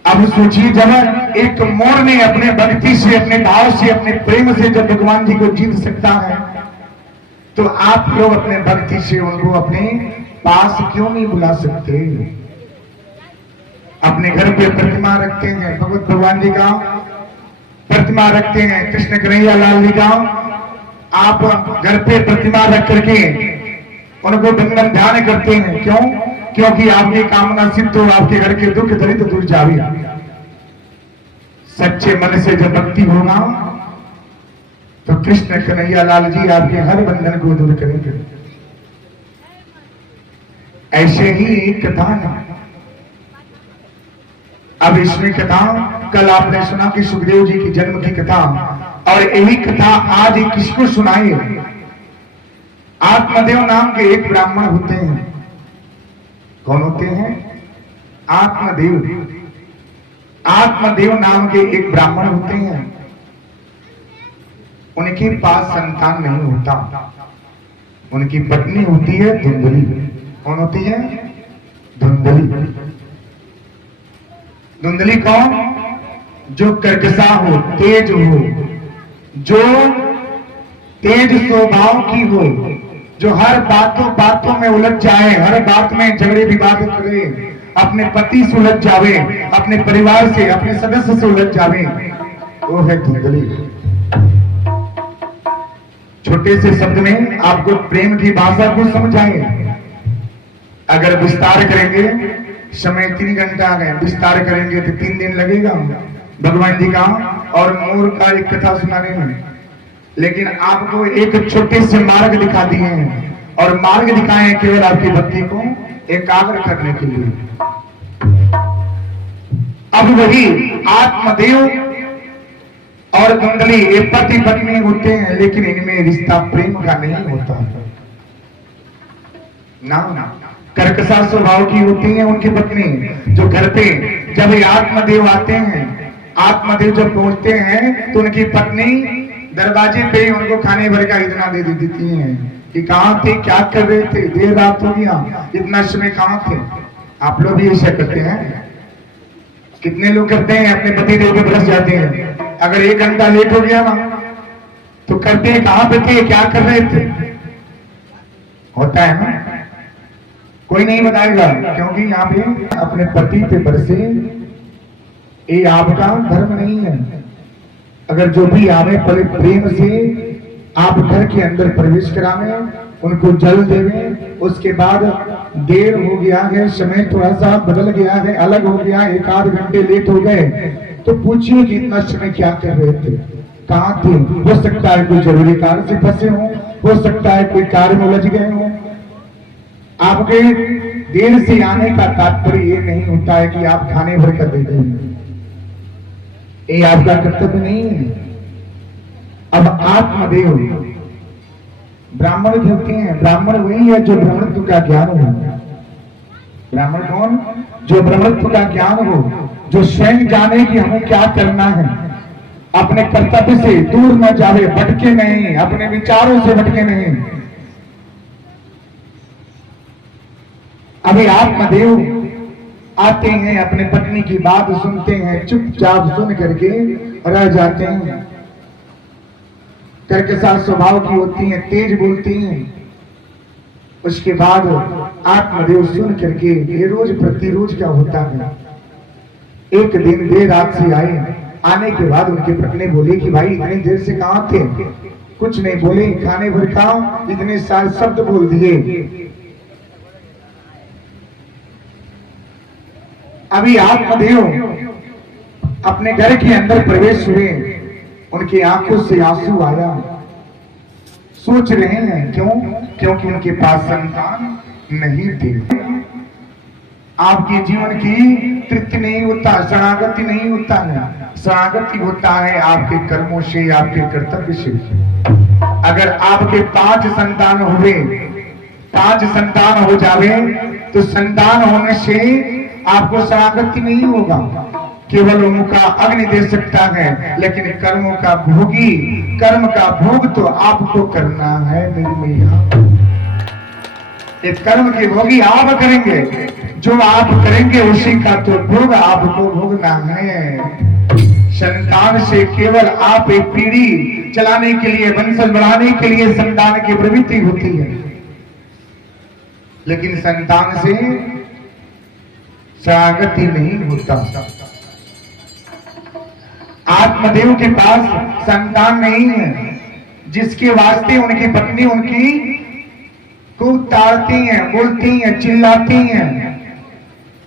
अब सोचिए, जब एक मोर ने अपने भक्ति से, अपने भाव से, अपने प्रेम से जब भगवान जी को जीत सकता है, तो आप लोग अपने भक्ति से उनको अपने पास क्यों नहीं बुला सकते? अपने घर पे प्रतिमा रखते हैं, भगवान जी का प्रतिमा रखते हैं, कृष्ण कन्हैया लाल जी का आप घर पे प्रतिमा रख करके उनको वंदन ध्यान करते हैं। क्यों? क्योंकि आपकी कामना सिद्ध हो, आपके घर के दुख दरिद्र दूर जावे। सच्चे मन से जब भक्ति होगा तो कृष्ण कन्हैया लाल जी आपके हर बंधन को दूर करेंगे। ऐसे ही एक कथा है। अब इसमें कथा, कल आपने सुना कि सुखदेव जी की जन्म की कथा, और यही कथा आज किसको सुनाई। आत्मदेव नाम के एक ब्राह्मण होते हैं। कौन होते हैं? आत्मदेव। आत्मदेव नाम के एक ब्राह्मण होते हैं। उनके पास संतान नहीं होता। उनकी पत्नी होती है धुंधली। कौन होती है? धुंधली। धुंधली कौन? जो कर्कशा हो, तेज हो, जो तेज स्वभाव की हो, जो हर बातों में उलझ जाए, हर बात में झगड़े विवाद करे, अपने पति से उलझ जावे, अपने परिवार से, अपने सदस्य से उलझ जावे, वो है धुंधली। छोटे से शब्द में आपको प्रेम की भाषा को समझाएं। अगर विस्तार करेंगे, समय 3 घंटा आ गए, विस्तार करेंगे तो 3 दिन लगेगा भगवान जी का और मोर का एक कथा सुनाने में। लेकिन आपको एक छोटे से मार्ग दिखा दिए हैं, और मार्ग दिखाए हैं केवल आपकी भक्ति को एकाग्र करने के लिए। अब वही आत्मदेव और धुंधली ये पति पत्नी होते हैं, लेकिन इनमें रिश्ता प्रेम का नहीं होता ना। कर्कशा स्वभाव की होती है उनकी पत्नी। जो घर पे जब ये आत्मदेव आते हैं, आत्मदेव जब पहुंचते हैं, तो उनकी पत्नी दरवाजे पे उनको खाने भर का इतना दे देती हैं कि कहां थे, क्या कर रहे थे, देर रात हो गया, इतना समय कहां थे। आप लोग भी ऐसा करते हैं? कितने लोग करते हैं? अपने पति देव पे बरस जाते हैं। अगर 1 घंटा लेट हो गया ना, तो करते हैं कहां पे थे, क्या कर रहे थे। होता है ना? कोई नहीं बताएगा, क्योंकि यहाँ पे अपने पति पे बरसे, ये आपका धर्म नहीं है। अगर जो भी आवे पहले प्रेम से आप घर के अंदर प्रवेश करावे, उनको जल देवे, उसके बाद देर हो गया है, समय थोड़ा सा बदल गया है, अलग हो गया, 1-8 घंटे लेट हो गए, तो पूछिए कि इतना समय क्या कर रहे थे, कहाँ थे। हो सकता है कोई जरूरी कार्य से फंसे हो सकता है कोई कार्य में उलझ गए हो। आपके देर से आने का तात्पर्य ये नहीं होता है कि आप खाने भर कर दे देंगे, ये आपका कर्तव्य नहीं है। अब आत्मदेव ब्राह्मण होते हैं। ब्राह्मण वही है जो ब्रह्मत्व का ज्ञान हो। ब्राह्मण कौन? जो ब्रह्मत्व का ज्ञान हो, जो स्वयं जाने कि हमें क्या करना है, अपने कर्तव्य से दूर न जावे, भटके नहीं, अपने विचारों से भटके नहीं। अभी आत्मदेव आते हैं, अपने पत्नी की बात सुनते हैं, चुपचाप सुन करके रह जाते हैं। कर्कशा स्वभाव की होती हैं, तेज बोलती हैं। उसके बाद आत्मदेव सुन करके, ये रोज प्रतिरोज क्या होता है, एक दिन देर रात से आए। आने के बाद उनकी पत्नी बोली कि भाई इतनी देर से कहां थे? कुछ नहीं बोले, खाने भर खाओ, इतने सारे शब्द बोल दिए। अभी आत्मदेव अपने घर के अंदर प्रवेश हुए, उनकी आंखों से आंसू आया। सोच रहे हैं क्यों? क्योंकि उनके पास संतान नहीं थे। आपके जीवन की तृप्ति नहीं होता, शरणागति नहीं होता है। शरणागति होता है आपके कर्मों से, आपके कर्तव्य से। अगर आपके 5 संतान हुए, 5 संतान हो जावे, तो संतान होने से आपको शरणागति नहीं होगा। केवल उनका अग्नि दे सकता है, लेकिन कर्मों का भोगी, कर्म का भोग तो आपको करना है मेरी मैया। इस कर्म के भोगी आप करेंगे, जो आप करेंगे उसी का तो भोग आपको भोगना है। संतान से केवल आप एक पीढ़ी चलाने के लिए, वंशज बढ़ाने के लिए संतान की प्रवृत्ति होती है, लेकिन संतान से शरणागति नहीं होता। आत्मदेव के पास संतान नहीं है, जिसके वास्ते उनकी पत्नी उनकी को ताड़ती हैं, बोलती हैं, चिल्लाती हैं।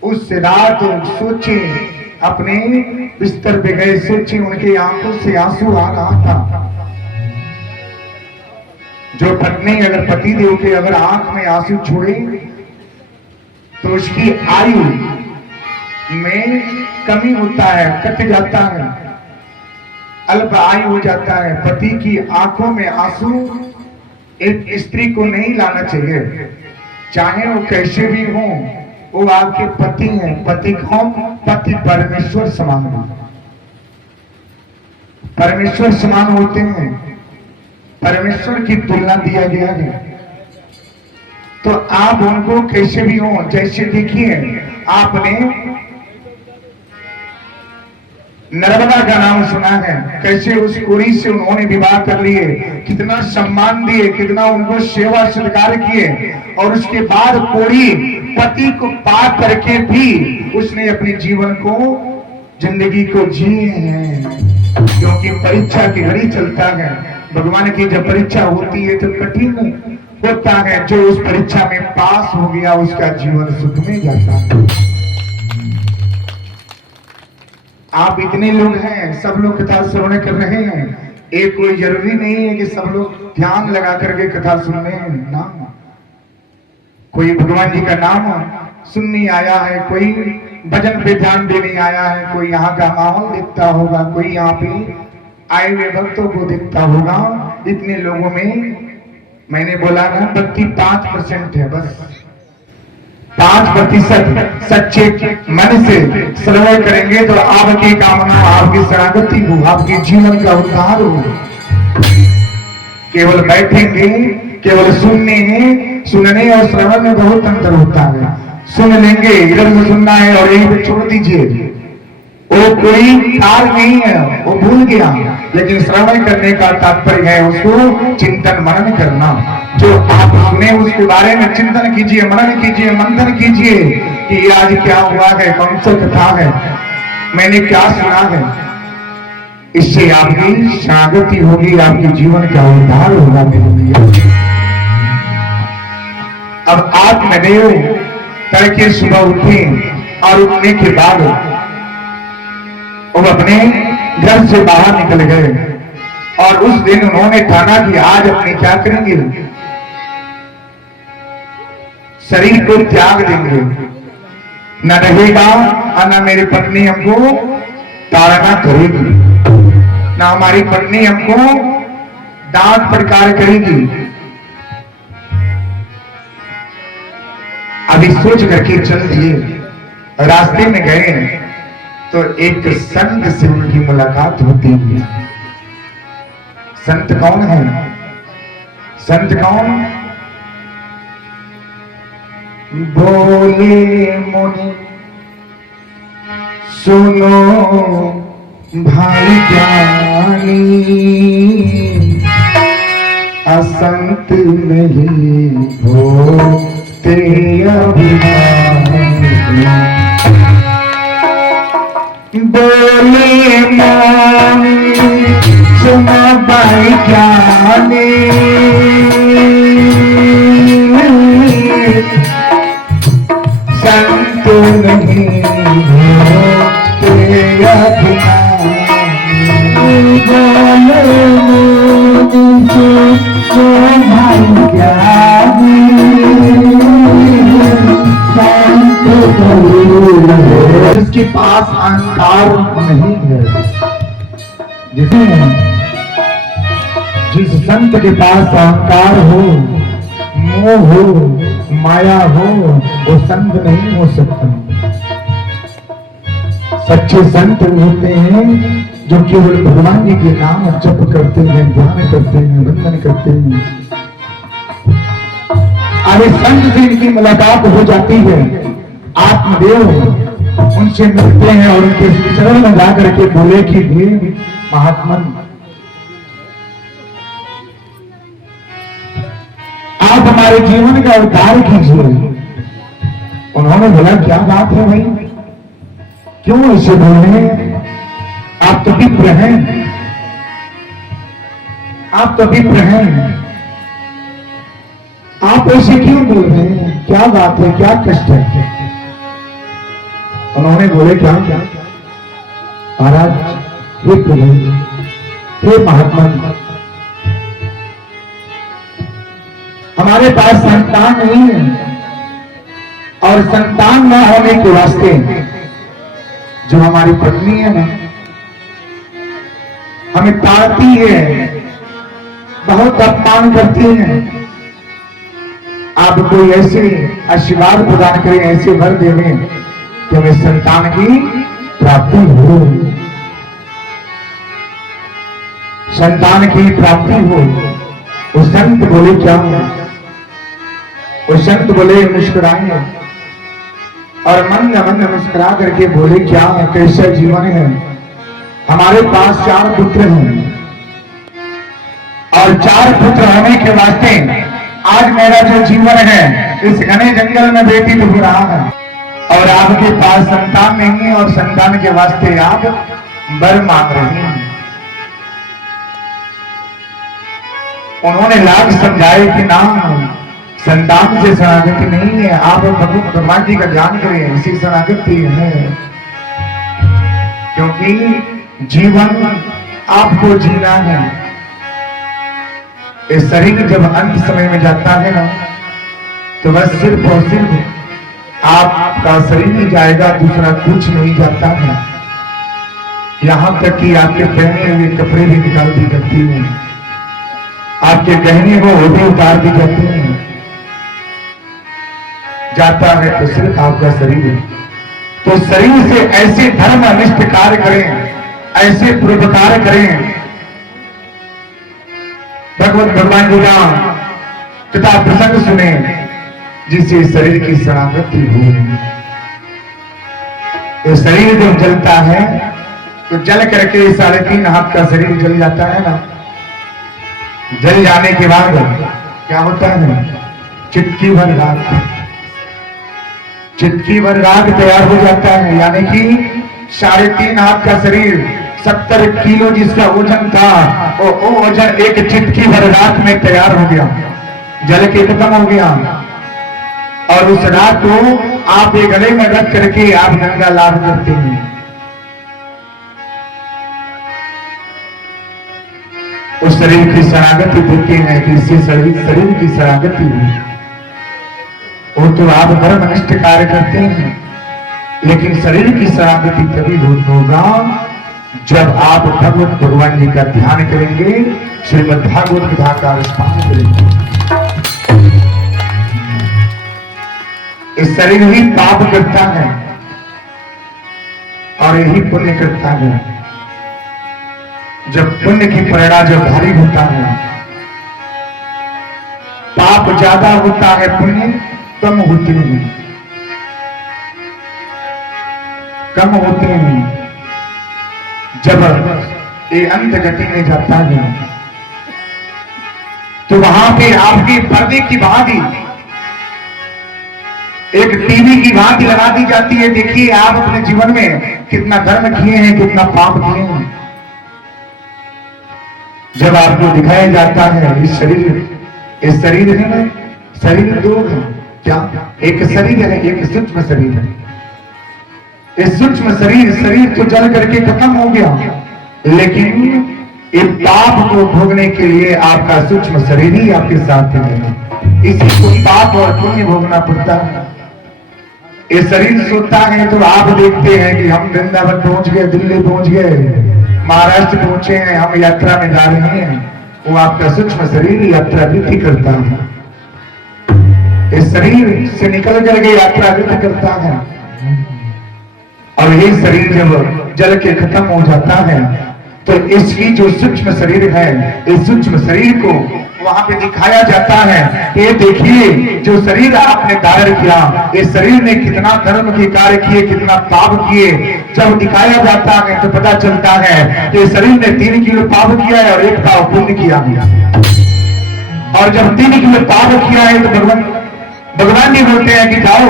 उस रात सोचे, अपने बिस्तर पे गए, सोचे, उनकी आंखों से आंसू आ रहा था। जो पत्नी अगर पति देव के अगर आंख में आंसू छोड़े, तो उसकी आयु में कमी होता है, कट जाता है, अल्प आयु हो जाता है। पति की आंखों में आंसू एक स्त्री को नहीं लाना चाहिए, चाहे वो कैसे भी हो, वो आपके पति हैं। पति कौन? पति परमेश्वर समान है, परमेश्वर समान होते हैं, परमेश्वर की तुलना दिया गया है। तो आप उनको कैसे भी हो, जैसे देखिए आपने नर्मदा का नाम सुना है, कैसे उस कुड़ी से उन्होंने विवाह कर लिए, कितना सम्मान दिए, कितना उनको सेवा सत्कार किए, और उसके बाद कुड़ी पति को पा करके भी उसने अपने जीवन को, जिंदगी को जिए हैं। क्योंकि परीक्षा की घड़ी चलता है, भगवान की जब परीक्षा होती है तो कठिन होता है। जो उस परीक्षा में पास हो गया उसका जीवन सुख में जाता है। आप इतने लोग हैं, सब लोग कथा श्रवण कर रहे हैं, एक कोई जरूरी नहीं है कि सब लोग ध्यान लगा करके कथा सुन रहे हैं ना। कोई भगवान जी का नाम सुनने आया है, कोई भजन पे ध्यान देने आया है, कोई यहाँ का माहौल देखता होगा, कोई यहाँ पे आए हुए भक्तों को देखता होगा। इतने लोगों में मैंने बोला ना, भक्ति 5% है, बस 5% सच्चे मन से श्रवण करेंगे तो आपकी कामना, आपकी शरणागति हो, आपके जीवन का उद्धार हो। केवल बैठेंगे, केवल सुनने और श्रवण में बहुत अंतर होता है। सुन लेंगे, इधर से सुनना है और यहीं पे छोड़ दीजिए, वो कोई काल नहीं है, वो भूल गया। लेकिन श्रवण करने का तात्पर्य है उसको चिंतन मनन करना। जो आप सुने उसके बारे में चिंतन कीजिए, मनन कीजिए, मंथन कीजिए कि आज क्या हुआ है, कौन सी कथा है, मैंने क्या सुना है। इससे आपकी शरणागति होगी, आपके जीवन का उद्धार होगा मेरे लिए। अब आप मैंने तड़के सुबह उठे और उठने के बाद वो अपने घर से बाहर निकल गए और उस दिन उन्होंने ठाना कि आज अपने क्या करेंगे, शरीर को त्याग देंगे, न रहेगा और न मेरी पत्नी हमको ताड़ना करेगी, न हमारी पत्नी हमको डांट फटकार करेगी। अभी सोच करके चल दिए, रास्ते में गए तो एक संत से उनकी मुलाकात होती है। संत कौन है? संत कौन? बोले मुनि सुनो भाई ज्ञानी, असंत नहीं होते अभिमानी। बोले मुनि सुनो भाई ज्ञानी, संत नहीं होते अभिमानी। बोले मुनि सुनो भाई ज्ञानी, जिसके पास अहंकार नहीं है, जिस संत के पास अहंकार हो, मोह हो, माया हो, वो संत नहीं हो सकता। सच्चे संत होते हैं जो केवल भगवान जी के नाम जप करते हैं, ध्यान करते हैं, वंदन करते हैं। अरे संत से इनकी मुलाकात हो जाती है, आत्मदेव उनसे मिलते हैं और उनके चरण में जाकर के बोले कि हे महात्मन, आप हमारे जीवन का उद्धार कीजिए। उन्होंने बोला क्या बात है भाई, क्यों ऐसे बोल रहे हैं? आप तो विप्र हैं, आप तो विप्र हैं, आप ऐसे क्यों बोल रहे हैं? क्या बात है, क्या कष्ट है? उन्होंने बोले क्या क्या महाराज, हे प्रभु, हे महात्मा, हमारे पास संतान नहीं है और और संतान न होने के वास्ते जो हमारी पत्नी है ना, हमें ताड़ती है, बहुत अपमान करती है। आप कोई ऐसे आशीर्वाद प्रदान करें, ऐसे वर देवें कि हमें संतान की प्राप्ति हो, संतान की प्राप्ति हो। वो संत बोले क्या? वो संत बोले मुस्कुराए और मन मन मुस्कुरा करके बोले क्या कैसा जीवन है। हमारे पास 4 पुत्र हैं और 4 पुत्र होने के वास्ते आज मेरा जो जीवन है इस घने जंगल में व्यतीत हो रहा है। और आपके पास संतान नहीं है और संतान के वास्ते आप वर मांग रहे हैं। उन्होंने लाख समझाए कि ना, संतान से शरणागति नहीं है, आप भगवान जी का ध्यान करें, इसी शरणागति है। क्योंकि जीवन आपको जीना है। ये शरीर जब अंत समय में जाता है ना, तो बस सिर्फ और सिर्फ आपका शरीर ही जाएगा, दूसरा कुछ नहीं जाता है। यहां तक कि आपके पहने हुए कपड़े भी निकाल दी जाती हैं, आपके गहने वो भी उतार दी जाती हैं। जाता है तो सिर्फ आपका शरीर। तो शरीर से ऐसे धर्मनिष्ठ कार्य करें, ऐसे परोपकार करें, भगवान जी का कथा प्रसंग सुने, जिससे शरीर की शरणागति हो। तो शरीर जब जलता है तो जल करके 3.5 हाथ का शरीर जल जाता है ना। जल जाने के बाद क्या होता है? चिटकी भर राख, चिटकी भर राख तैयार हो जाता है। यानी कि 3.5 हाथ का शरीर 70 किलो जिसका वजन था, वो वजन एक चिटकी भर राख में तैयार हो गया, जल के खत्म हो गया। और उस राख को आप एक गले में रख करके आप गंगा लाभ करते हैं। उस शरीर की शरणागति देते हैं कि इससे शरीर की शरणागति हुई। वो तो आप धर्मनिष्ठ कार्य करते हैं, लेकिन शरीर की शरणागति तभी होगा जब आप भगवान जी का ध्यान करेंगे, श्रीमद् भागवत कथा का अनुष्ठान करेंगे। इस शरीर ही पाप करता है और यही पुण्य करता है। जब पुण्य की परिणाम जब भारी होता है, पाप ज्यादा होता है, पुण्य कम होते हैं, कम होते हैं। जब ये अंत गति में जाता है तो वहां पे आपके पर्दे की भांति एक टीवी की भांति लगा दी जाती है। देखिए आप अपने जीवन में कितना धर्म किए हैं, कितना पाप किए हैं। जब आपको दिखाया जाता है इस शरीर है ना, शरीर 2 है क्या? एक शरीर है, एक सूक्ष्म शरीर है। इस सूक्ष्म शरीर तो जल करके खत्म हो गया, लेकिन इस पाप को भोगने के लिए आपका सूक्ष्म शरीर ही आपके साथ है। इसी को पाप और पुण्य भोगना पड़ता है। ये शरीर सोता है तो आप देखते हैं कि हम वृंदावन पहुंच गए, दिल्ली पहुंच गए, महाराष्ट्र पहुंचे हैं, हम यात्रा में जा रहे हैं। वो आपका सूक्ष्म शरीर यात्रा वृद्धि करता है। इस शरीर से निकल करके यात्रा वृद्धि करता है। और ये शरीर जब जल के खत्म हो जाता है तो इसकी जो सूक्ष्म शरीर है, इस सूक्ष्म शरीर को वहां पे दिखाया जाता है। ये देखिए जो शरीर आपने धारण किया, इस शरीर ने कितना धर्म के कार्य किए, कितना पाप किए। जब दिखाया जाता है तो पता चलता है कि शरीर ने 3 किलो पाप किया है और 1 पाप पुण्य किया है। और जब 3 किलो पाप किया है तो भगवान जी बोलते हैं कि जाओ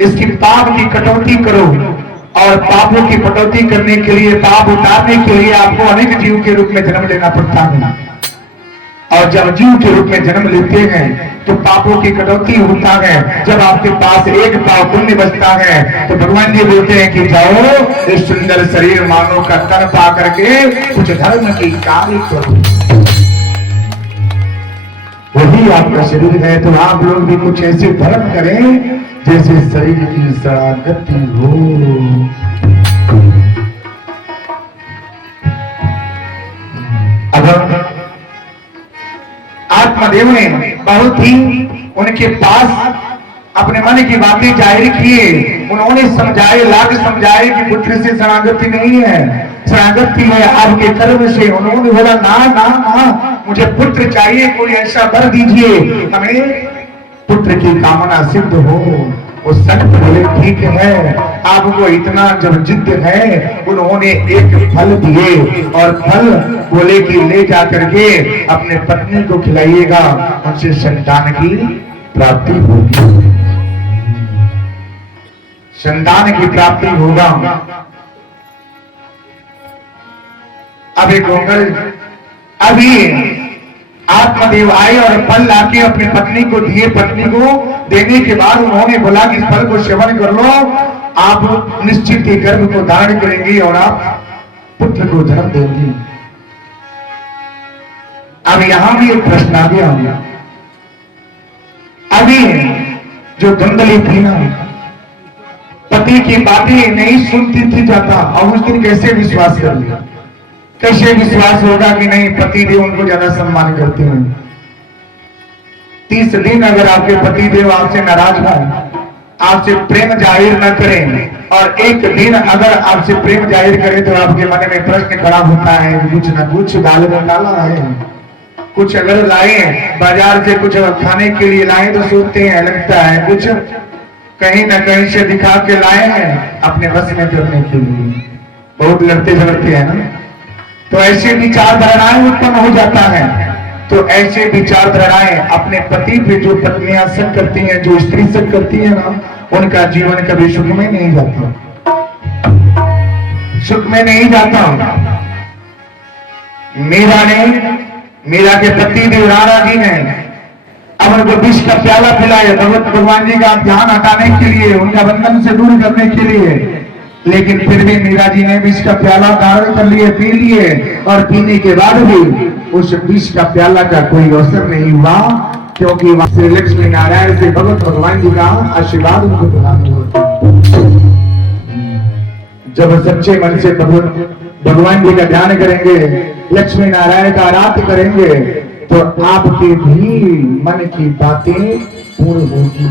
इसकी पाप की कटौती करो। और पापों की कटौती करने के लिए, पाप उतारने के लिए आपको अनेक जीव के रूप में जन्म लेना पड़ता है। और जब जीव के रूप में जन्म लेते हैं तो पापों की कटौती होता है। जब आपके पास 1 पाप पुण्य बचता है तो भगवान जी बोलते हैं कि जाओ इस सुंदर शरीर मानव का तन पा करके कुछ धर्म की कार्य करो। वही आपका शरीर है। तो आप लोग भी कुछ ऐसे धर्म करें जैसे शरीर की शरारती हो। अब आत्मदेव ने बहुत ही उनके पास अपने मन की बातें जाहिर किए। उन्होंने समझाए, लाख समझाए कि पुत्र से शरणागति नहीं है, शरणागति है आपके कर्म से। उन्होंने बोला ना ना ना, मुझे पुत्र चाहिए, कोई ऐसा वर दीजिए हमें पुत्र की कामना सिद्ध हो। वो सख्त बोले ठीक है, आपको इतना जब जिद है। उन्होंने एक फल दिए और फल बोले कि ले जा करके अपने पत्नी को खिलाइएगा, उनसे संतान की प्राप्ति होगी, संतान की प्राप्ति होगा। अब एक होकर अभी आत्मदेव आए और फल लाके अपनी पत्नी को दिए। पत्नी को देने के बाद उन्होंने बोला कि इस फल को सेवन कर लो, आप निश्चित ही गर्भ को धारण करेंगी और आप पुत्र को जन्म देंगी। अब यहां भी एक प्रश्न आ गया। अभी जो धुंधली थी ना, पति की बातें नहीं सुनती थी जाता, और उस दिन कैसे विश्वास कर लिया? कैसे विश्वास होगा कि नहीं पति देव उनको ज्यादा सम्मान करते हैं? 30 दिन अगर आपके पति देव आपसे नाराज हो, आपसे प्रेम जाहिर न करें, और एक दिन अगर आपसे प्रेम जाहिर करें तो आपके मन में प्रश्न खड़ा होता है कि कुछ न कुछ दाल में डाला है। कुछ अगर लाए बाजार से, कुछ खाने के लिए लाए तो सोचते हैं लगता है कुछ कहीं न कहीं से दिखा के लाए हैं अपने बस में करने के लिए। बहुत लड़ते झगड़ते हैं ना, तो ऐसे विचारधाराएं उत्पन्न हो जाता है। तो ऐसे विचारधाराएं अपने पति पे जो पत्नियां शक करती हैं, जो स्त्री शक करती है ना, उनका जीवन कभी सुख में नहीं जाता, सुख में नहीं जाता। मीरा के पति देव राणा जी ने अब उनको विष का प्याला पिलाया भगवान जी का ध्यान हटाने के लिए, उनका बंधन से दूर करने के लिए। लेकिन फिर भी मीरा जी ने विष का प्याला धारण कर लिए, पी लिए, और पीने के बाद भी उस विष का प्याला का कोई असर नहीं हुआ, क्योंकि वहां से लक्ष्मी नारायण से भगवान जी का आशीर्वाद उनको प्रदान हुआ। जब सच्चे मन से भगवान जी का ध्यान करेंगे, लक्ष्मी नारायण का आराध्य करेंगे, तो आपके भी मन की बातें पूर्ण होगी।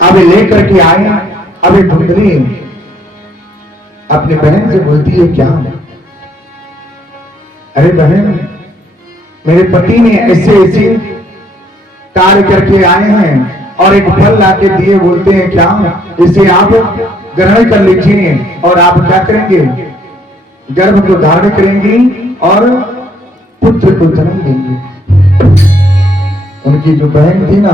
अब लेकर के आए, अभी धुंधली अपनी बहन से बोलती है क्या? अरे बहन, मेरे पति ने ऐसे ऐसे कार्य करके आए हैं और एक फल लाके दिए, बोलते हैं क्या इसे आप ग्रहण कर लीजिए और आप क्या करेंगे? गर्भ को धारण करेंगी और पुत्र को जन्म देंगे। उनकी जो बहन थी ना,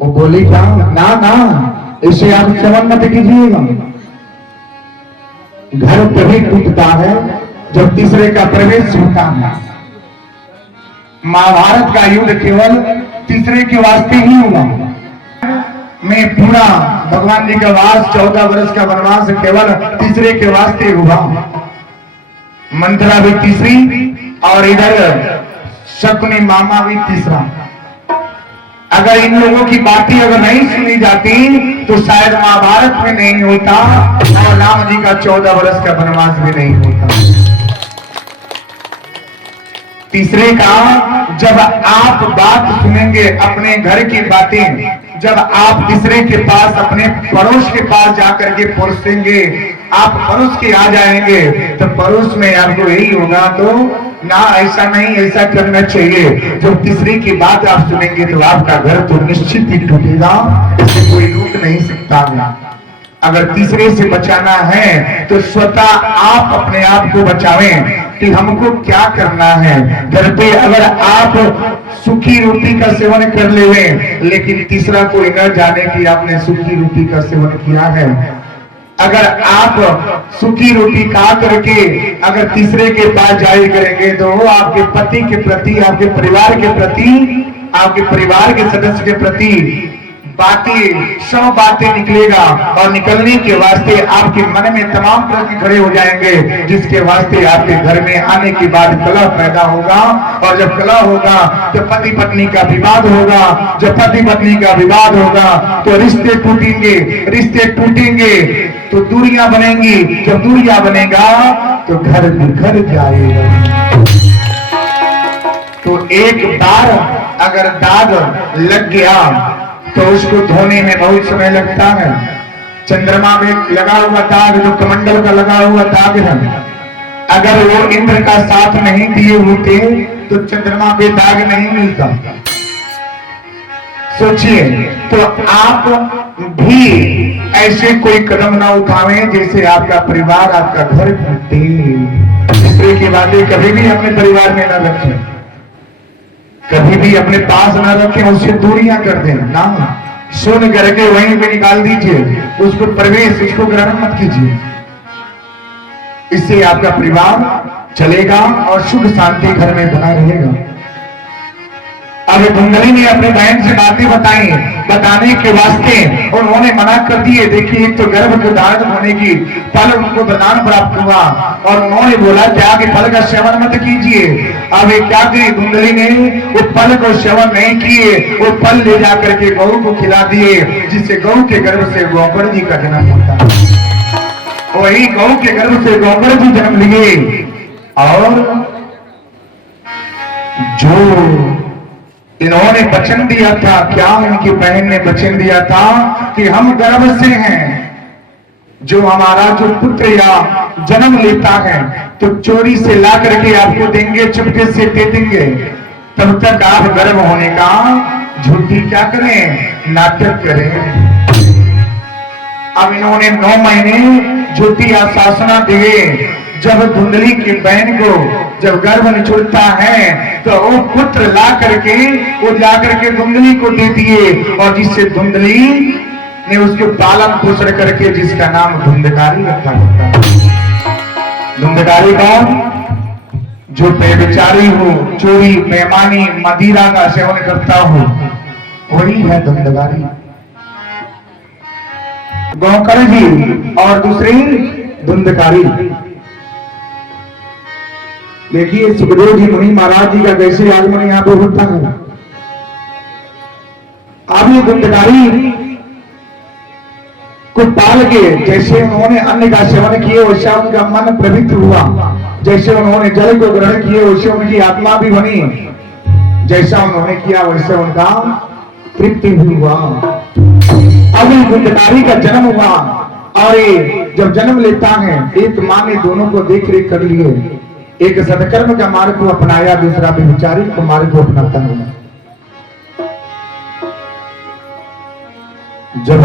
वो बोली क्या? ना ना, इसे आप सेवन मत कीजिएगा। घर तभी टूटता है जब तीसरे का प्रवेश होता है। महाभारत का युद्ध केवल तीसरे के वास्ते ही हुआ। में पूरा भगवान जी का वास 14 वर्ष का वनवास केवल तीसरे के वास्ते हुआ। मंथरा भी तीसरी और इधर शकुनी मामा भी तीसरा। अगर इन लोगों की बातें अगर नहीं सुनी जाती तो शायद महाभारत में नहीं होता और राम जी का 14 वर्ष का वनवास भी नहीं होता। तीसरे का, जब आप बात सुनेंगे अपने घर की बातें, जब आप तीसरे के पास अपने पड़ोस के पास जाकर के परोसेंगे, आप पड़ोस के आ जाएंगे तो पड़ोस में आपको यही होगा तो ना ऐसा नहीं, ऐसा करना चाहिए। जब तीसरे की बात आप सुनेंगे तो आपका घर तो निश्चित ही टूटेगा, इसे कोई रोक नहीं सकता। अगर तीसरे से बचाना है तो स्वतः आप अपने आप को बचावें कि हमको क्या करना है। घर पे अगर आप सूखी रोटी का सेवन कर ले, लेकिन तीसरा कोई न जाने कि आपने सूखी रोटी का सेवन किया है। अगर आप सूखी रोटी खा करके अगर तीसरे के पास जाहिर करेंगे तो वो आपके पति के प्रति, आपके परिवार के प्रति, आपके परिवार के सदस्य के प्रति बातें, सब बातें निकलेगा और निकलने के वास्ते आपके मन में तमाम प्रश्न खड़े हो जाएंगे, जिसके वास्ते आपके घर में आने के बाद कलह पैदा होगा। और जब कलह होगा तो पति पत्नी का विवाद होगा। जब पति पत्नी का विवाद होगा तो रिश्ते टूटेंगे, रिश्ते टूटेंगे तो दूरियां बनेंगी। जब दूरियां बनेगा तो घर बिखर जाएगा। तो एक बार अगर दाग लग गया तो उसको धोने में बहुत समय लगता है। चंद्रमा में लगा हुआ दाग, जो कमंडल का लगा हुआ दाग है, अगर वो इंद्र का साथ नहीं दिए होते तो चंद्रमा पे दाग नहीं मिलता। सोचिए, तो आप भी ऐसे कोई कदम ना उठावें जैसे आपका परिवार, आपका घर टूटे। दूसरे की बातें कभी भी अपने परिवार में न रखें, कभी भी अपने पास ना रखें, उससे दूरियां कर दें ना, सुन करके वहीं पे निकाल दीजिए, उसको प्रवेश, उसको ग्रहण मत कीजिए। इससे आपका परिवार चलेगा और सुख शांति घर में बना रहेगा। अब धुंधली ने अपने बहन से बातें बताई, बताने के वास्ते उन्होंने मना कर दिए। देखिए, एक तो गर्भ को धारण होने की फल उनको वरदान प्राप्त हुआ और उन्होंने बोला क्या कि फल का सेवन मत कीजिए। अब क्या करी धुंधली ने, वो फल को सेवन नहीं किए, वो फल ले जाकर के गौ को खिला दिए, जिससे गौ के गर्भ से गौकड़ जी का जन्म होता है। वही गौ के गर्भ से गौकड़ जी जन्म लिए। और जो इन्होंने वचन दिया था, क्या इनकी बहन ने वचन दिया था कि हम गर्भ से हैं, जो हमारा जो पुत्र या जन्म लेता है तो चोरी से ला करके आपको देंगे, चुपके से दे देंगे, तब तक आप गर्भ होने का झूठी क्या करें, नाटक करें। अब इन्होंने 9 महीने झूठी आश्वासना दिए। जब धुंधली की बहन को जब गर्भ निचुड़ता है तो वो पुत्र ला करके वो ला करके धुंधली को दे दिए, और जिससे धुंधली ने उसके पालन पोषण करके जिसका नाम धुंधकारी रखा होता है। धुंधकारी कौन? जो बेविचारी हो, चोरी, बेईमानी, मदिरा का सेवन करता हो, वही है धुंधकारी। गौकर्ण जी और दूसरी धुंधकारी। देखिए, सुखदेव जी मुनि महाराज जी का कैसे आगमन यहाँ पे होता है। अब ये धुंधकारी को पाल के, जैसे उन्होंने अन्न का सेवन किए वैसा उनका मन प्रवृत्त हुआ, जैसे उन्होंने जल को ग्रहण किए वैसे उनकी आत्मा भी बनी, जैसा उन्होंने किया वैसे उनका तृप्ति भी हुआ। अब इस धुंधकारी का जन्म हुआ और ये जब जन्म लेता है, एक माँ ने दोनों को देख रेख कर लिए। एक सत्कर्म का मार्ग को अपनाया, दूसरा व्यभिचारी को मार्ग को अपनाता है। जब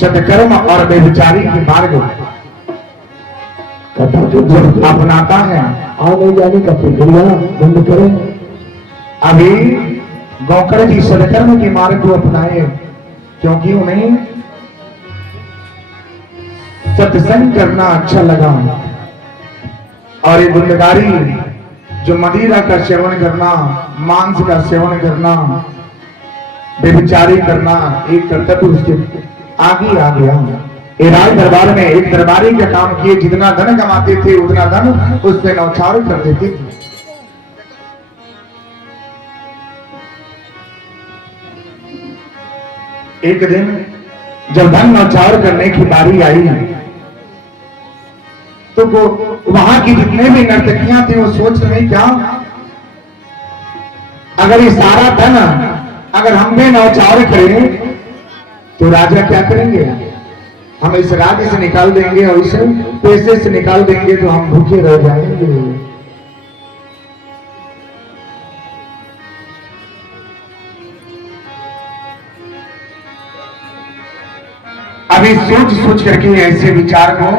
सत्कर्म और व्यभिचारी के मार्ग जब अपनाता है, आने जाने का प्रक्रिया बंद करें। अभी गौकर्ण जी सत्कर्म के मार्ग को अपनाए, क्योंकि उन्हें सत्संग करना अच्छा लगा। और ये धुंधकारी जो मदिरा का सेवन करना, मांस का सेवन करना, व्यभिचारी करना, एक कर्तव्य उसके आगे आ गया। ये राज दरबार में एक दरबारी का काम किए, जितना धन कमाते थे उतना धन उससे नौछावर कर देते थे। एक दिन जब धन नौछावर करने की बारी आई तो वो वहां की जितने भी नर्तकियां थी वो सोच रही क्या, अगर ये सारा धन अगर हम भी नौछावर करें तो राजा क्या करेंगे, हम इस राज्य से निकाल देंगे और इस पैसे से निकाल देंगे तो हम भूखे रह जाएंगे। अभी सोच सोच करके ऐसे विचार को